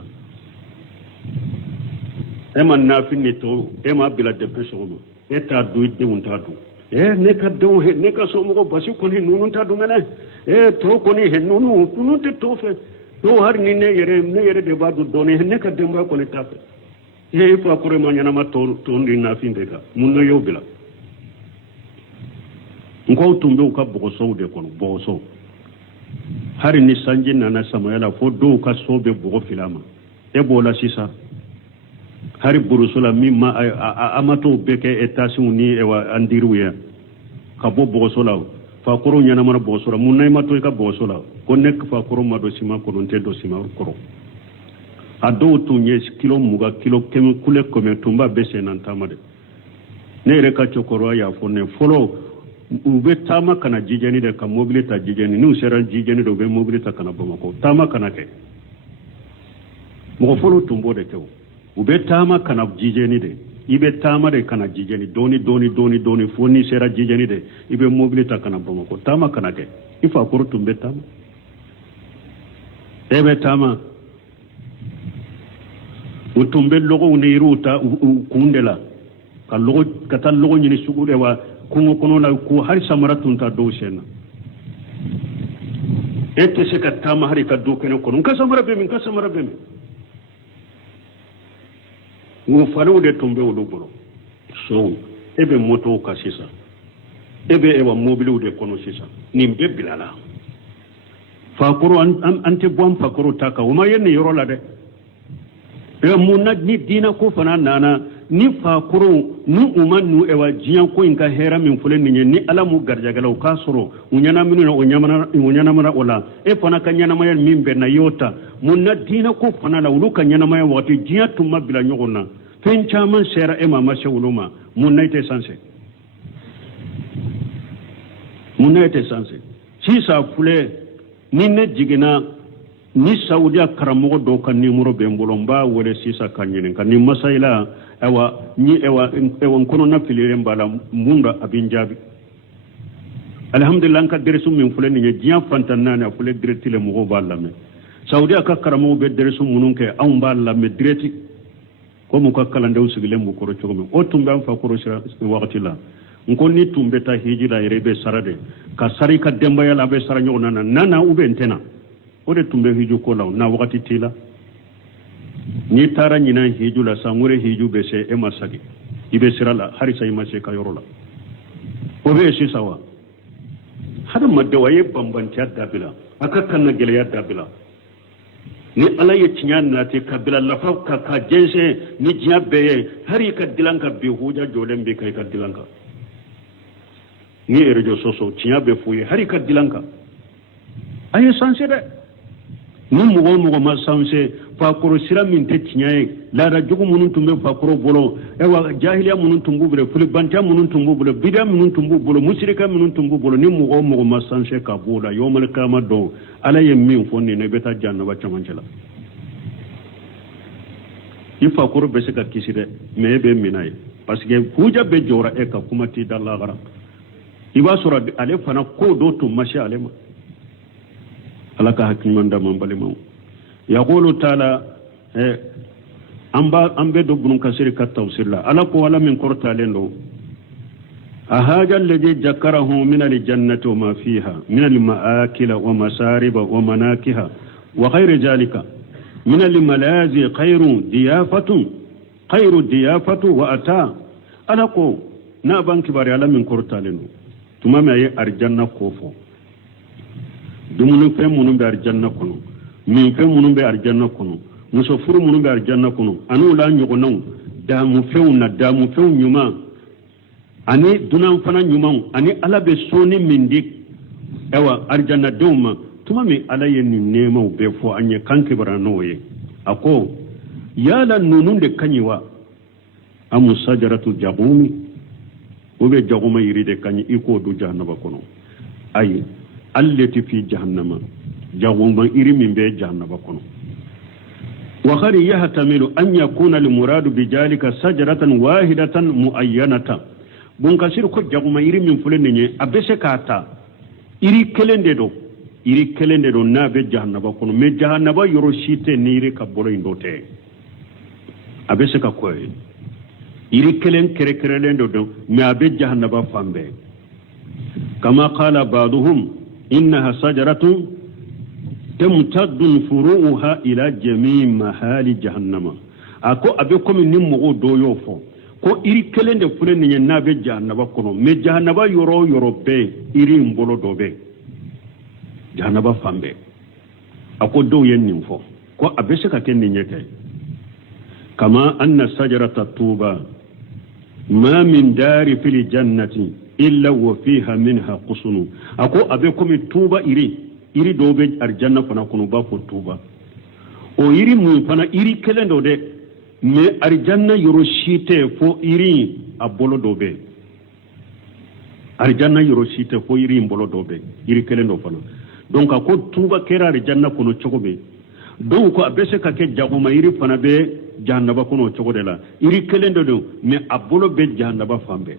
e man na finni to e ma bila de peso mo e ta do de un ta do ne ka do he ne ka so mo basi ko ni nunu ta do mena to ko ni he nunu te to fe to har ni ne yere de ba do ne ne ka de ba ko ni ta fe fa koro ma nyana ma to ndi na finde ka mun no yo bila ngo tumbe ka bogoso de kono bogoso hari ni sanji nana samayala fo do ka sobe bogo filama e bola sisa hari burusula mimma amato beke etation ni ewa andiruya ka bogoso la fa koro nyana mara bogoso la munay mato ka bogoso la ko nek fa koro ma do sima ko non te do sima koro ado to nye kilo muga kilo keme kule kome tumba bese nan tamade ne re ka chokoro ya fo ne folo ube tama kana jijeni de ka mobilita jijeni ni usera jijeni do be mobilita kana bomako tama kana ke mo folo tumbo de ke ube tama kana jijeni de ibe tama de kana jijeni doni foni sera jijeni de ibe mobilita kana bomako tama kana ke ifa koro tumbe tama ebe tama utumbe logo ne iruta kundela ka logo kata logo nyini sugude wa kungo kono la ko hari samaratun ta do sena ete se katama hari ka do kene kono ka samara be min mo falu de tombe o do boro so ebe moto ka sisa ebe ewa mobile de kono sisa ni be bilala fa koro ante bom fa koro taka o ma yenne yoro la de e munna ni dina ko fana nana ni fa koro nu uman nu ewa jiyan ko inka hera min fulen ni ala mu garjagala o kasoro unyana minu o nyana mara ola e fana kan nyana maya min be na yota munna dina ko fana la uluka nyana maya wati jiya tumma bila nyogona fen chaman sera e mama shewuluma munna ite sanse si sa fule ni ne jigina ni saudia karamogo do kan ni muro be mbolomba wole sisa kanyene kan ni masaila ewa kono na filire mbala munda abin jabi alhamdulillah ka deresu min fulani ne jiya fantanna na fule direti le mugo ballame saudi aka karamo be deresu munun ke an ballame direti ko mu ka kala ndaw sigile mu ko rocho mi o tumbe am fa ko rocho wakati la nko ni tumbe ta hijira irebe sarade ka sari ka demba yala be saranyo nana ube ntena o de tumbe hiju ko law na wakati tila ni tara nyina hiju la sangure hiju be se e masagi ibe sirala harisa imase ka yorola o be shi sawa hada madda waye bambanci dabila aka kan gele ya dabila ni ala ye tinyan na te kabila la fa ka jense ni jiya be hari ka dilanka be huja jolen be kai ka dilanka ni erejo soso tinya be fuye hari ka dilanka aye sanse de ni mugo ma sanse fakoro sira min te tinyaye la ra jogu munun tumbe fakoro bolo ewa jahiliya munun tumbu bure fuli banta munun tumbu bolo bidam munun tumbu bolo musrika munun tumbu bolo ni mugo ma sanse ka bola yomal kama do ala yemmin fonni ne beta jannaba chamancela i fakoro be se ka kiside me be minay parce que fuja be jora e ka kuma ti dalla gara iba sura ale fana ko do to mashi alema alaka hakiman da man bale maw yaqulu taala ambe do bunun kasiri ka tawsir la ala ko wala min qorta lendo ahaja alladhi jakarahu min aljannati wa ma fiha min almaakil wa masarib wa manakiha wa ghayr zalika min almalazi khayru diyafatu wa ata ala ko na banki bari ala min qorta lendo tuma me arjanna kofo dumunu fe munun be arjanna kono min fe munun be arjanna kono muso furu munun be arjanna kono anu la nyogo naw da mu few nyuma ani dunan fana nyuma ani ala be soni mindik ewa arjanna duma tuma me ala yenni nema be fo anye kanke barano ye ako yala nunun de kanyiwa amu sajaratu jabumi obe jaguma yiride kanyi iko du jahannaba kono ay allati fi jahannama jaguma iri min be jahannaba kono وقد يحتمل أن يكون المراد بذلك شجرة واحدة معينة بونكاسير كو جاغوما يري من فلنني أبسي كاتا يري كلندو نابي جهنم كونو مي جهنم يروشيتي نيري كبولين دوتي أبسي كاكوي يري كلن كريكرلندو دو مي أبي جهنم فامبي كما قال بعضهم إنها شجرة تمتد فروعها إلى جميع محال جهنم أكو أبيكم نمو دو يوفو ko iri kelen de fulen ni na be jahannaba kono me jahannaba yoro be iri mbolo do be jahannaba fambe ako do yen nim fo ko abese ka ken ni nyete kama anna sajarata tuba ma min dari fil jannati illa wa fiha minha qusunu ako abekum tuba iri do be arjanna fana kono ba ko tuba o iri mu fana iri kelen do de me arjanna yoroshite fo iri abolo dobe arjanna yoroshite fo iri mbolo dobe iri kelendo fana donc ko tuba kera arjanna kono chogobe donc ko abese ka ke jaguma iri fana be jahannaba kono chogode la iri kelendo do me abolo be jahannaba fambe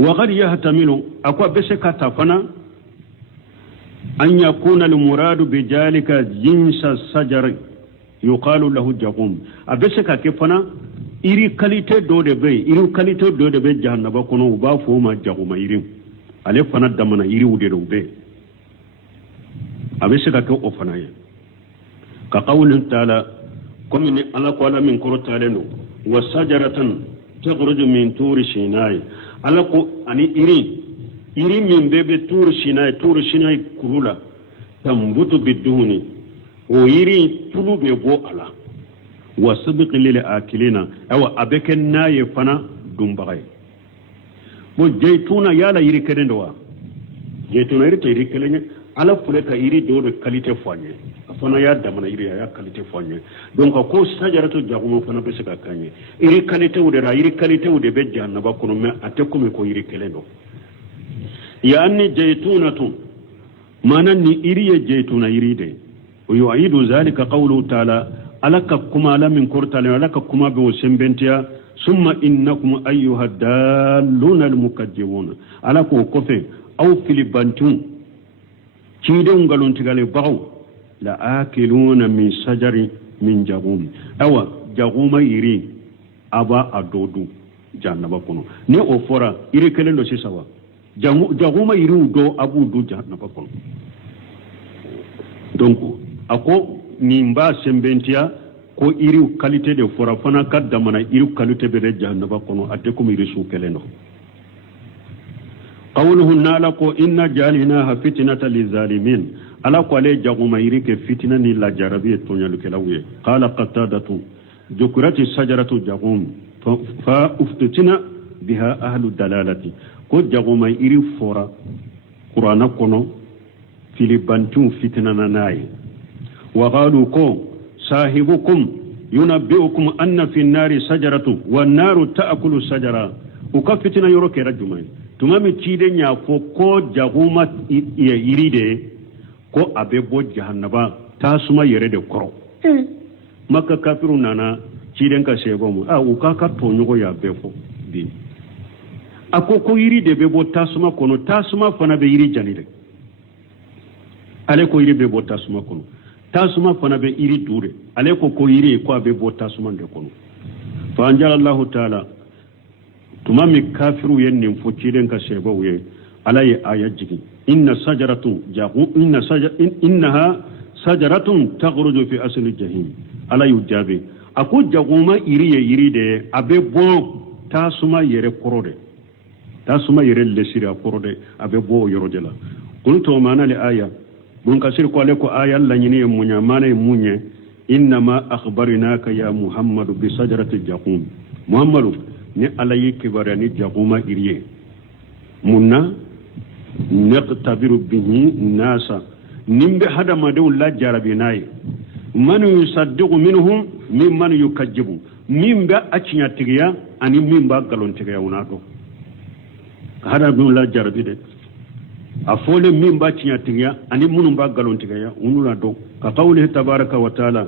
wa qad yahtamilu akwa abese ka tafana an yakuna al muradu bi jalika jinsa sajari yuqalu lahu jaqum abese ka ke fana iri qualité do de be jahannaba kono ba fo ma jaquma iri ale fana damana iri wude do be abese ka ke o fana ya ka qawlin ta'ala comme ni ala ko ala min koro taleno wa sajaratan takhruju min turi sinai ala ko ani iri min bebe turi sinai kurula tambutu biduhuni o yiri tulu be bo ala wa sabiq lil akilina awa abeke naye fana dumbagay bo jeytuna yala yiri kedendo wa jeytuna yiri tayri kelenya ala fule ka yiri do de qualité foanye fana ya damana yiri ya qualité foanye donc ko sajaratu jagumo fana be seka kanye yiri qualité wude be janna ba kono me atekome ko yiri kelendo yani jeytunatu manan ni iri ye jeytuna yiri de ويعيد ذلك قوله تعالى ألك كما لمن كرتال ألك كما بوسنبنتيا ثم إنكم أيها الدالون المكذبون ألك كفي أو فيلبانتون كيدون قالون تغالي باو لآكلون من شجر من جغوم أو جغوم يري أبا أدودو جهنم كونو ني أوفورا يري كلن لو سيسوا جغوم يري دو أبو دو جهنم كونو donc ako nimba sembentia ko iri qualité de fora fana kadda mana iri qualité be de jahannaba kono ate ko iri su keleno qawluhu nala ko inna jalinaha fitnatan lizalimin ala ko le jaguma iri ke fitna ni la jarabi to nyalu kelawe qala qatadatu jukurati sajaratu jagum fa uftitina biha ahlu dalalati ko jaguma iri fora qur'ana kono filibantu fitna nanaye وقالوا كو صاحبكم ينبئكم أن في النار شجرة والنار تأكل الشجرة وكفتنا يروك رجمين تمامي تيدن يا فوكو جاغوما يريده كو أبيبو جهنبا تاسما يريد كرو مكا كافرون نانا تيدن كسيبوم وكاكا تونيغو يا بيفو دي أكو كو يريد بيبو تاسما كونو تاسما فانا بيري جانيري أليكو يريد بيبو تاسما كونو tasuma fana be iri dure ale ko iri ko be bo tasuma de kono fa anjala Allah taala tumami kafiru yenni fotiden ka sebo ye ala ye ayajigi innaha sajaratun takhruju fi asli jahim ala yujabi ako jaguma iri de abe bo tasuma yere korode tasuma yere lesira korode abe bo yorodela kunto mana le aya bun kasir ko le ko ayal la nyini munya mana munye inma akhbarinaka ya muhammadu bi sajarati jaqum muhammadu ni alayi kibarani jaquma iriye munna naqtabiru bihi nasa nimbe hadama de la jarabinai man yusaddiqu minhum mimman yukajjibu mimbe acinya tigiya ani mimba galon tigiya unato hada bi la jarabide أفول من باتشيا تغيا أني من باقلون تغيا ونولا دو كقوله تبارك وتعالى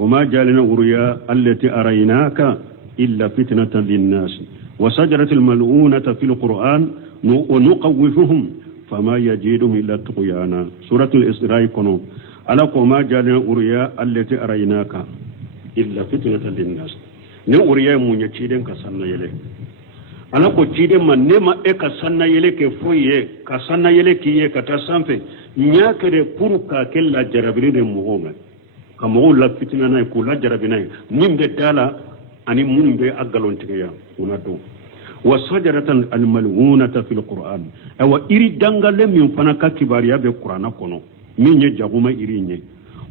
وما جعلنا الرؤيا التي أريناك إلا فتنة للناس وشجرة الملعونة في القرآن ونقوفهم فما يجدهم إلا طغيانا سورة الإسراء كنو على وما جعلنا الرؤيا التي أريناك إلا فتنة للناس نوريا من يتشيدن كسرنا يلي ana ko cide man nema e ka sanna yele ke foye ka sanna yele ki ye ka ta sanfe nya kere pour ka kella jarabire de mugonga ka mo la fitina na ko la jarabina nimbe dala ani munbe agalon tiya una do wa sajaratan al mal'unata fil qur'an awa iri dangale min fana ka kibariya be qur'ana kono min ye jaguma iri nye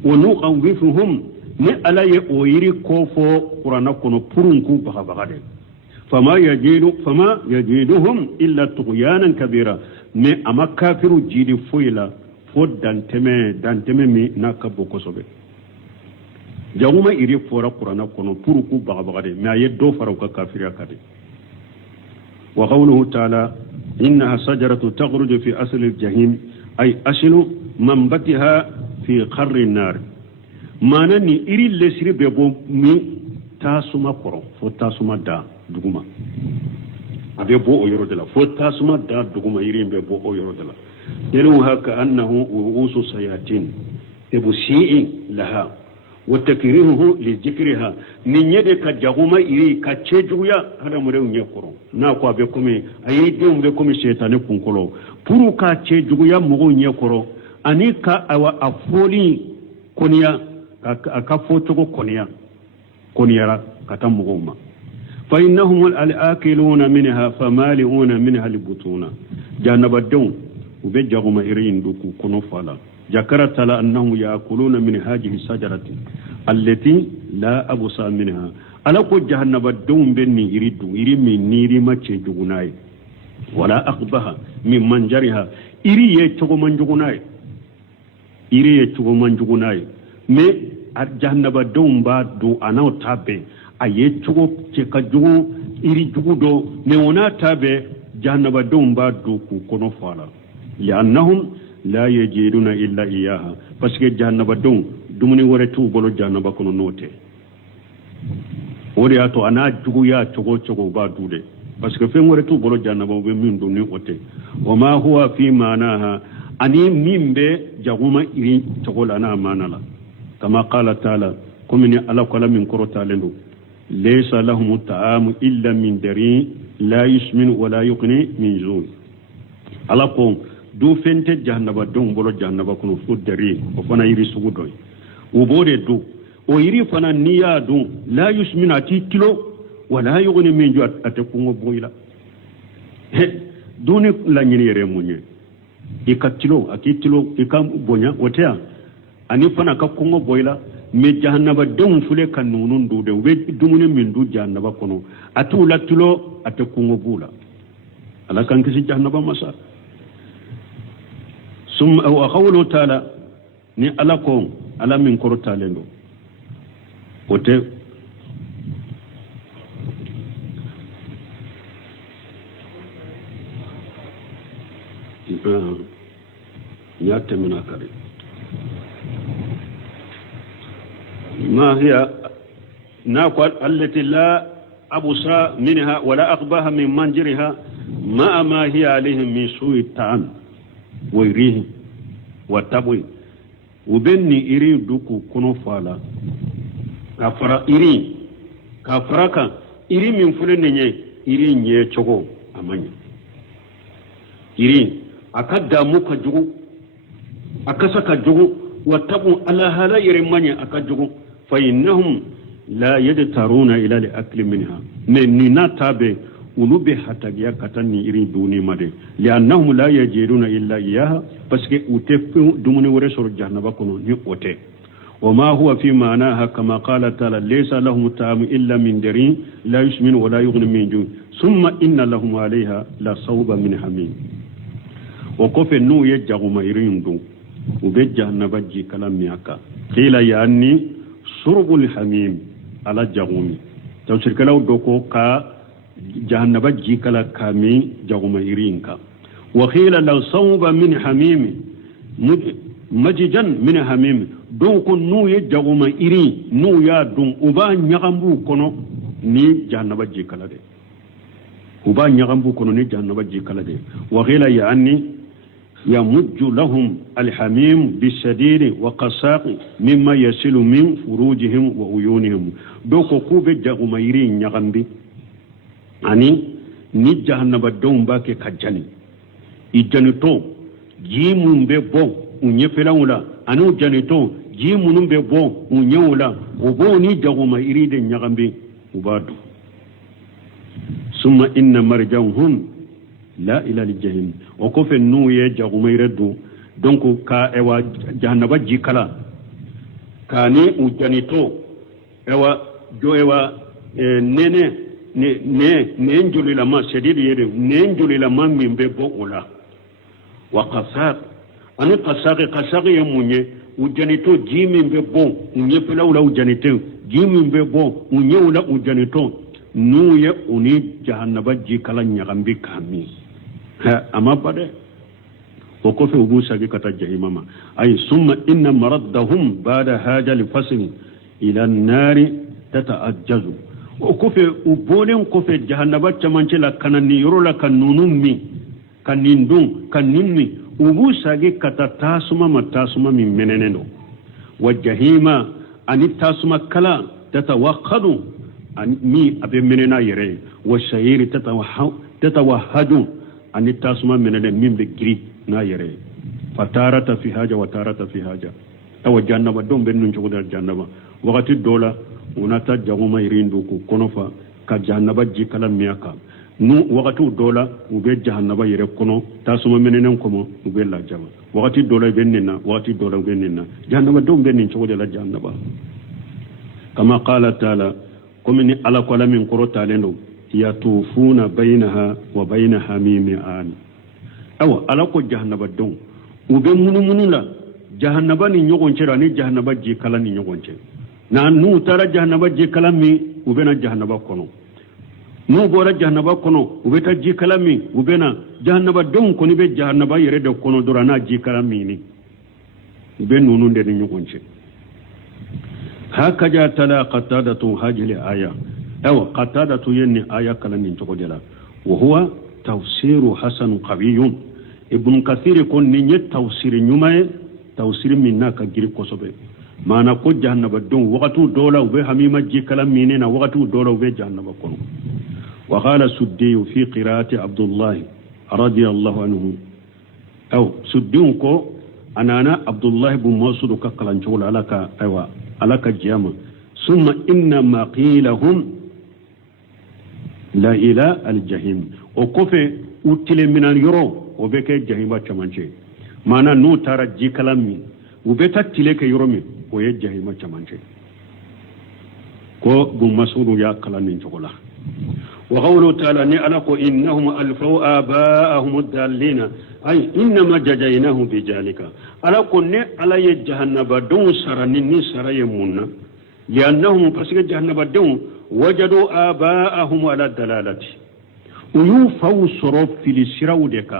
wa nuqawifuhum ne alaye o iri kofo qur'ana kono purun ku baga baga de فما يجدهم إلا طغيانا كبيرا مي أما كافر جيدي فويلا فود دانتمي مي ناكبو كسوبي جاوما إري فورا قرانا كونو پوركو بغبغدي ما يدو فروكا كافر يكادي وقوله تعالى إنها شجرة تخرج في أصل الجحيم أي أصل منبتها في قر النار ما نني إري لسري بيبو مي تاسوما قرو فو تاسوما دا duguma abe bo o yoro de la fo tasuma da duguma yirimbe bo o yoro de la delu haka annahu usu sayatin ebusi laha wa takrihuhu li dhikriha ni nyede ka jaguma iri ka chejuya hada mure unye koro na ko abe komi ayi dum be komi shetane kunkolo puru ka chejuya mugo unye koro anika awa afoli konia ka fotogo konia kata mugoma فإنهم الآكلون منها فمالئون منها البطون جانب الدون وبيجغم إرين دوكو كنوفالا ذكرت أنهم يأكلون من هذه الشجرة التي لا أبصى منها ألا قد جهنم الدون بني إريدو إري من نيري ما تشجغناي ولا أقبها من منجرها إري يتشغو منجغناي إري يتشغو منجغناي مي جهنم الدون بعد أنا تابي aye chugo cheka jugo iri jugo do me wona tabe jahannaba domba do ku kono fala li'annahum la yajiduna illa iyaha parce que jahannaba dom dumuni wore tu bolo jahannaba kono note wori ato ana jugo ya chugo ba dude parce que fen wore tu bolo jahannaba be min do ni ote wa ma huwa fi manaha ani mimbe jaguma iri chugo lana manala kama qala taala kumini ala kala min korota lendo ليس لهم الطعام إلا من دري لا يسمن ولا يغني من جوع على قوم دو فنت جهنم دون بلو جهنم كنو فود دري وفنا يري سودوي وبودي دو ويري فنا نيا دو لا يسمن أتي كيلو ولا يغني من جوع أتكون بويلا دوني لا نيري موني ikatilo akitilo ikam bonya wotea ani fana ka kongo boyla me jahannaba don fule kan nunun dude we dumune min du jahannaba kono atula tulo ate kongo bula ala kan kisi jahannaba masa sum aw qawlu taala ni ala ko ala min koro talendo wote ياتي من أكاري ما هي ناقل التي لا أبصى منها ولا أقبها من منجرها ما هي عليهم من سوء الطعام ويريه والتبوي وبني إري دوكو كنو فالا كفرا إري كفراكا إري من فلنيني إري نيه چوغو أماني إري akada muka jugu akasaka jugu watabu ala hala yirimanya akajugu fa innahum la yadtaruna ila al-akl minha menina tabe ulube hatagiya katani irin duni made li'annahum la yajiduna illa iyaha paske utefu dumuni wore sor jahannaba kono ni ote وما هو في معناها كما قال تعالى ليس لهم طعام إلا من درين لا يسمن ولا يغني من جوع ثم إن لهم عليها لا صوب من حميم وكوفي نو يجاغما يريندو وبجهنم بجي كلام مياكا قيل يعني شرب الحميم على جاغومي تفسير كلاو دوكو كا جهنم بجي كلا كامي جاغما يرينكا وقيل لو صوب من حميم مججا من حميم دونك نو يجاوما إري نو يا دون وبا نيغامبو كونو ني جهنم جي كلا دي وبا نيغامبو كونو ني جهنم جي كلا دي وقيل يعني يمج لهم الحميم بالشديد وقساق مما يصل من فروجهم وعيونهم دوكو كوبي جاغوما إري نيغامبي ani ni jahannaba don bake kajani ijanito jimun be bon unye felawula anu janito jimunun be bon unyewula obo ni jagoma iride nyagambe ubadu summa inna marjahum la ila aljahim o ko fe nu ye jagoma iredu donc ka ewa jahannaba jikala kani ujanito ewa jo ewa nene ne njuli la ma shadidi yede ne njuli la ma mimbe bo ula wa qasaq anu qasaq ya munye ujanito jimi mbe bo unye pela ula ujanito jimi mbe bo unye ula ujanito nuye uni jahannaba jikala nyagambi kami ha ama bade وكفي وبوسا كتا جهنم أي ثم إن مردهم بعد هذا الفصل إلى النار تتأجج وكفي وبولين كفي جهنم تمانشلا كان يرولا كنونمي كنندون كننمي وبوسا كتا تاسما ما تاسما من مننو والجهيم أن تاسما كلا تتوخد أن مي أبي مننا يري والشهير تتوهد أن تاسما مننا من بكري na yare fatarata fi haja wa tarata fi haja awa jannaba don ben nun jogodal jannaba wakati dola unata jaguma irindu ku konofa ka jannaba jikala miyaka nu wakati dola ube jahannaba yare kono tasuma menenen komo ube la jama wakati dola benina wakati dola benina jannaba don ben nin jogodal jannaba kama qala taala komini ala kola min korota lendo yatufuna bainaha wa baina hamimi an awa ala ko jahannaba don ube munu la jahannaba ni nyogon cera ni jahannaba je kala ni nyogon cera na nu tara jahannaba je kala mi ube na jahannaba kono nu bora jahannaba kono ube ta je kala mi ube na jahannaba don ko ni be jahannaba yere de kono dora na je kala mi ni ube nunu de ni nyogon cera hakaja tala qatadatu hajili aya awa qatadatu yenni aya kala ni tokodela wa huwa tafsiru hasan qawiyun ibn kathir kon ni nye tafsir nyumaye tafsir minna ka giri kosobe mana ko jahannaba don waqtu dola ube hamima jikala minena waqtu dola ube jahannaba kono wa qala suddi fi qiraati abdullah radiyallahu anhu aw suddi ko anana abdullah ibn mas'ud ka kalan chola alaka aywa alaka jama summa inna ma qilahum la ila aljahim o kofe utile minan yoro o be ke jahima chamanche mana no tara jikalami o be ta tile ke yoro mi o ye jahima chamanche ko gum masudu ya kalanin chokola wa qawlu ta'ala ni ala ko innahum alfaw aba'ahum dallina ay inma jajaynahum bi jalika ala ko ne ala ye jahannaba don sarani ni saraye munna li'annahum fasika jahannaba don wajadu aba'ahum ala dalalati ويوفوا صرف في السراودك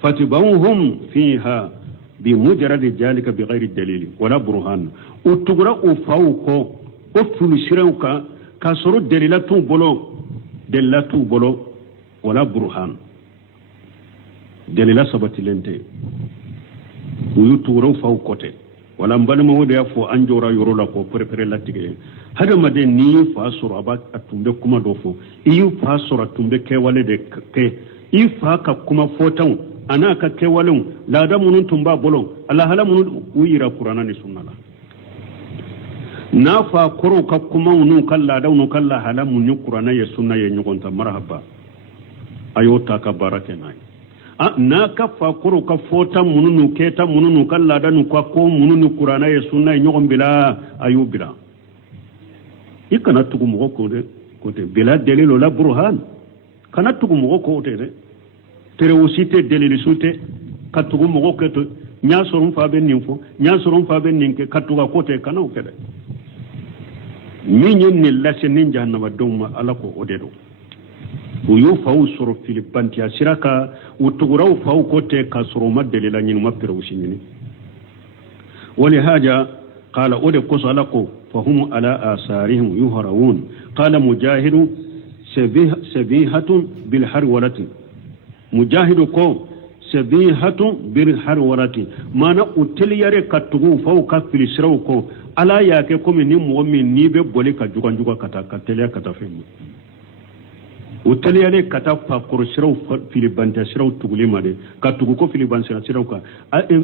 فتبوهم فيها بمجرد ذلك بغير الدليل ولا برهان وتقرأ فوق وفي السراوك كسر دليلاتو بلو ولا برهان دليل سبت لنتي ويتقرأ فوقته wala mbalma wode yafo anjora yorola ko prepare latige hada made ni fa sura ba atumbe kuma dofo iyu fa sura tumbe ke wale de ke ifa ka kuma fotan ana ka ke walun la da munun tumba bolon allah hala munun uyira qur'ana ni sunnala na fa koro ka kuma munun kalla da munun kalla hala munun qur'ana ya sunna ya nyugonta marhaba ayota ka barake nai na kafa kuro ka fota mununu keta mununu kalla danu kwa ko mununu qur'ana ya sunna nyogon bila ayubira ikana tugu mo ko de bila dalil la burhan kana tugu mo ko de tere usite dalil sute ka tugu mo ko to nya sorum fa ben ninfo nya sorum fa ben ninke katuga ko te kana o kede min yin ni lasin nin jahannama dum ala ko odedo uyu fawu soro filibanti asiraka utuguraw fawu kote kasoro madelila nyinu mapiro usinyini wali haja qala ode kosalako fahum ala asarihim yuharawun qala mujahidu sabihatun bil harwalati mujahidu ko sabihatun bil harwalati mana uteliyare katugu fawu ka filisraw ko ala yake ko min mu'min ni be bole ka juga kata kateliya kata femu uteliyale kata fa korosiraw filibanta siraw tugulima de ka tugu ko filibanta siraw ka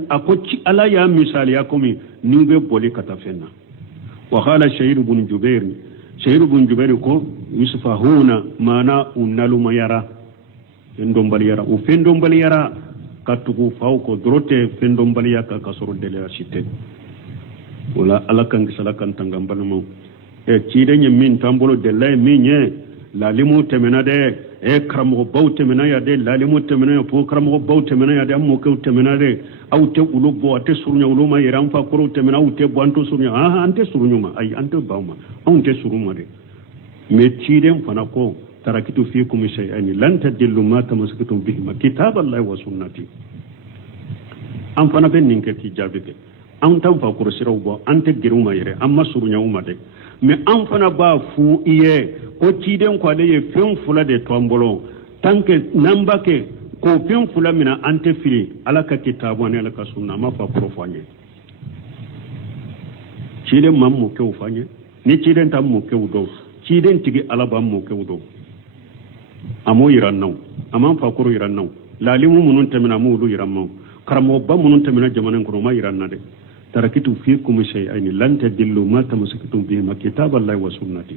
akoci ala ya misali ya komi ni be boli kata fenna wa qala shahid ibn jubair ko yusufa huna mana unaluma yara fendombali yara u fendombali yara ka tugu faw ko drote fendombali yaka kasoro dele asite wala ala kan salakan tangambana mo cide min tambolo de lay minye lalimu temena de karamo baw temena ya de lalimu temena ya po karamo baw temena ya de ammo ko temena de awte ulubo ate surunya uluma yaram fa koro temena awte banto surunya ante surunyuma ay ante bawma awte suruma de me ciden fana ko tarakitu fiikum shay'an lan tadillu ma tamassaktum bihi kitaballahi wa sunnati am fana ben ninke ti jabike an tan fa koro siraw bo ante giruma yere amma surunya uma de me an fana ba fu iye ko ciden ko ale ye fen fula de tombolo tanke nambake ko fen fula mina ante fili ala ka kitabu ne ala ka sunna ma fa profanye ciden mam mo ke ufanye ni ciden tam mo ke udo ciden tigi ala ba mo ke udo amo yiran naw amman fa koro yiran naw lalimu munun tamina mu udo yiran maw karamo ba munun tamina jamanen ko ma yiran na de tarakitu fiikum shay'an lan tadillu ma tamassaktum bihi kitaballahi wa sunnati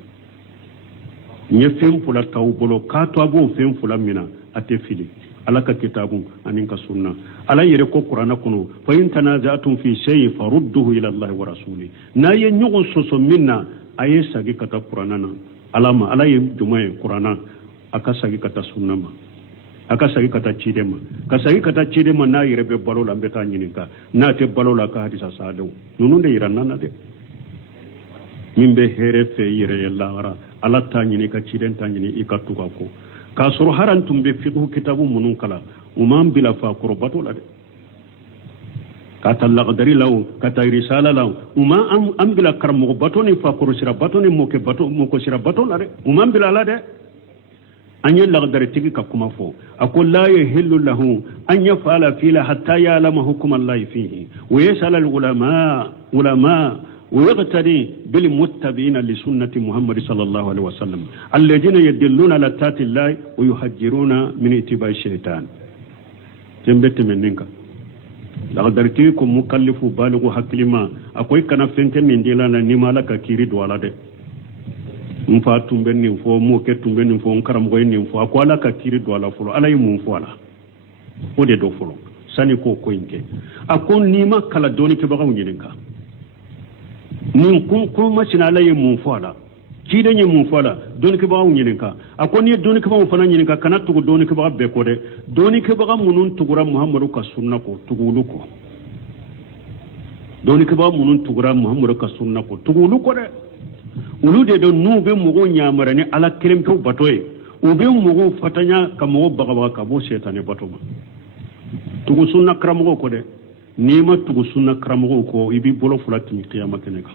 nye fen fula taw bolo ka to abo fen fula mina ate fili ala ka kitabu anin ka sunna ala yere ko qur'ana kuno fa in tanaza'tum fi shay'in farudduhu ila allahi wa rasuli na ye nyugo soso minna aye sagi kata qur'ana na alama ala ye jumaye qur'ana aka sagi kata sunna ma aka sagi kata chidema ka sagi kata chidema na yere be balola mbeta nyininka na te balola ka hadisa sadu nununde iranana de mimbe here fe yere yalla wara ala tanyini ka ciden tanyini ikatuka ko ka soro harantum be fiqhu kitabu munun kala umam bila fa qurbato la de ka talaqdari law ka risala law uma am bila karmo batoni fa qurusira batoni mo ke bato mo ko sira bato la de umam bila la de anya laqdari tigi ka kuma fo akol la yahillu lahu an yafala fila hatta ya'lama hukm Allah fihi wa yasal al ulama ويغتدي بالمتبعين لسنة محمد صلى الله عليه وسلم الذين يدلون على طاعة الله ويحجرون من اتباع الشيطان جنبت منك لقد رتيكم مكلف بالغ حكلما أقوي كان فنك من ديلانا نمالك كيري دوالا دي مفا تنبني مفو موكي تنبني مفو انكرم غيني مفو أقوالا كيري دوالا فلو على يمون فوالا ودي دو فلو ساني كو كوينك أقول نيما كلا دوني كبغا ونجنك nin kun masina la ye mun fala cide ye mun fala doni ke bawo nyininka akoni doni ke bawo fana nyininka kana tugu doni ke bawo be ko de doni ke bawo munun tugura muhammadu ka sunna ko tugulu ko doni ke bawo munun tugura muhammadu ka sunna ko tugulu ko de ulu de do nu be mugo nyamara ni ala kelem to batoye u be mugo fatanya ka mugo baga ka bo setane batoma tugu sunna kramo ko de nima tugu sunna kramo ko ibi bolo fulati qiyamah keneka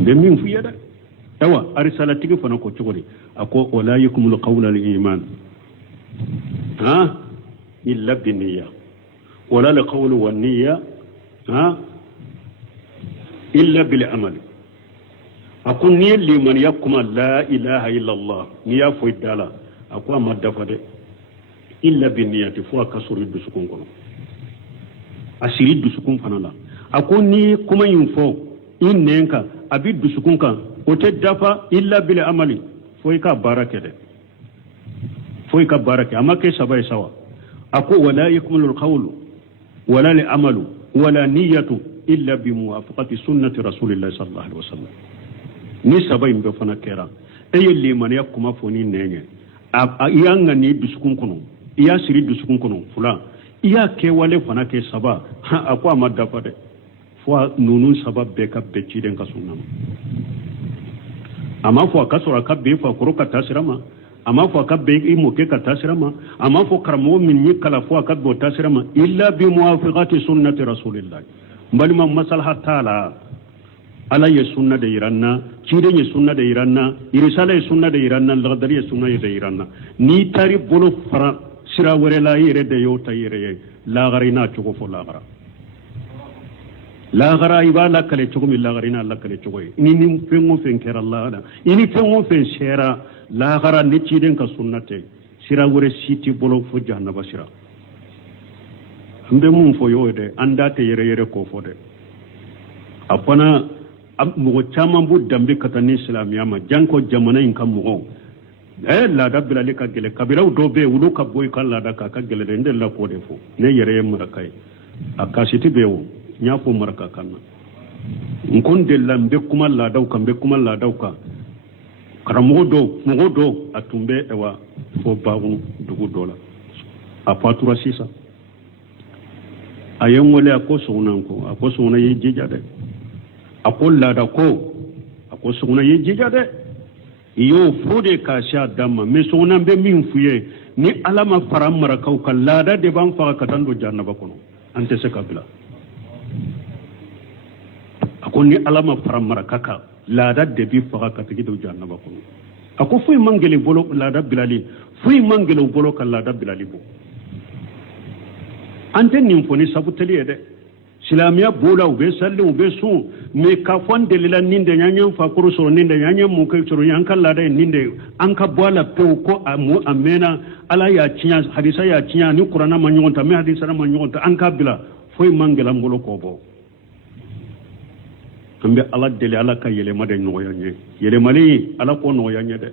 be min fu yada ewa arisala tigi fana ko cogori ako wala yakumul qawla al iman ha illa bi niyya wala al qawlu wan niyya ha illa bil amal akun ni liman yakuma la ilaha illa allah niya fo idala ako amadda fade illa bi niyyati fo akasuri dusukun kono asiri dusukun fana la ako ni kuma yin fo in nenka abi dusukun kan o te dafa illa bil amali foi ka barake de foi ka barake amma ke sabai sawa ako wala yakmulu al qawlu wala al amalu wala niyyatu illa bi muwafaqati sunnati rasulillahi sallallahu alaihi wasallam ni sabai mbe fana kera e yelli man yakuma foni nenye yanga ni dusukun kono iya siri dusukun kono fula iya ke wale fana ke saba akwa madda fade fo nunun sabab be ka be ciden ka sunna amma fo ka sura ka be fa kuro ka tasirama ama fo ka be mo ke ka tasirama ama fo karamo min ni kala fo ka bo tasirama illa bi muwafiqati sunnati rasulillah balima maslaha taala ala ye sunna de iranna cide ye sunna de iranna irisala ye sunna de iranna lagdari ye sunna de iranna ni tari bolo fara sira were la yere de yo tayere la garina chugo fo la gara la gara ibala kale chugo mi la garina la kale chugo ni fengo fen kera la da ini fengo fen shera la gara ni cide ka sunnate sira were siti bolo fo jahannaba sira ambe mum fo yo de anda te yere ko fo de apana mogo caman bu dambe kata ni islamiya ma janko jamana in kan mogo laada bilali ka gele kabiraw dɔ bɛ olu ka bɔ i ka laada kan ka gɛlɛ dɛ n delila k'o de fɔ ne yɛrɛ ye maraka ye a kasiti bɛ o n y'a fɔ maraka kan na n ko n delila n bɛ kuma laadaw kan n bɛ kuma laadaw kan karamɔgɔ dɔw mɔgɔ dɔw a tun bɛ fɔ Bagun dugu dɔ la a fatura sisan a ye n wele a ko sɔgɔna a ko sɔgɔna y'i jija dɛ a ko laada ko a ko sɔgɔna y'i jija dɛ i y'o fo de k'a se a dan ma mais sɔgɔna bɛ min f'u ye ni ala ma fara marakaw kan laada de b'an faga ka taa don jahanaba kɔnɔ an tɛ se ka bila a ko ni ala ma fara maraka kan laada de bi faga ka tigi don jahanaba kɔnɔ a ko foyi man gɛlɛn bolo laada bilali foyi man gɛlɛn bolo ka laada bilali bɔ an tɛ nin fɔ ni sabu teli ye dɛ silamiya bola u bɛ salli u bɛ sun mais ka fɔ an delila nin de y'an ye fakoro sɔrɔ nin de y'an ye mɔkɛ sɔrɔ y'an ka laada ye nin de an ka bɔ a la pewu ko a mɛnna ala y'a tiɲɛ hadisa y'a tiɲɛ ni kuranna ma ɲɔgɔn ta mais hadisa ma ɲɔgɔn ta an ka bila foyi man gɛlɛn an bolo k'o bɔ an bɛ ala deli ala ka yɛlɛma de nɔgɔya n ye yɛlɛmali ala k'o nɔgɔya n ye dɛ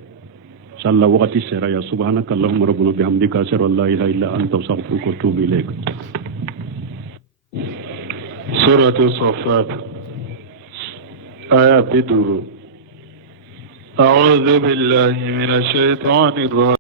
salla wagati sera ya subhanaka allahumma rabbuna bihamdika ashhadu an la ilaha illa anta astaghfiruka wa atubu ilayk سورة الصفات آيات 2 أعوذ بالله من الشيطان الرجيم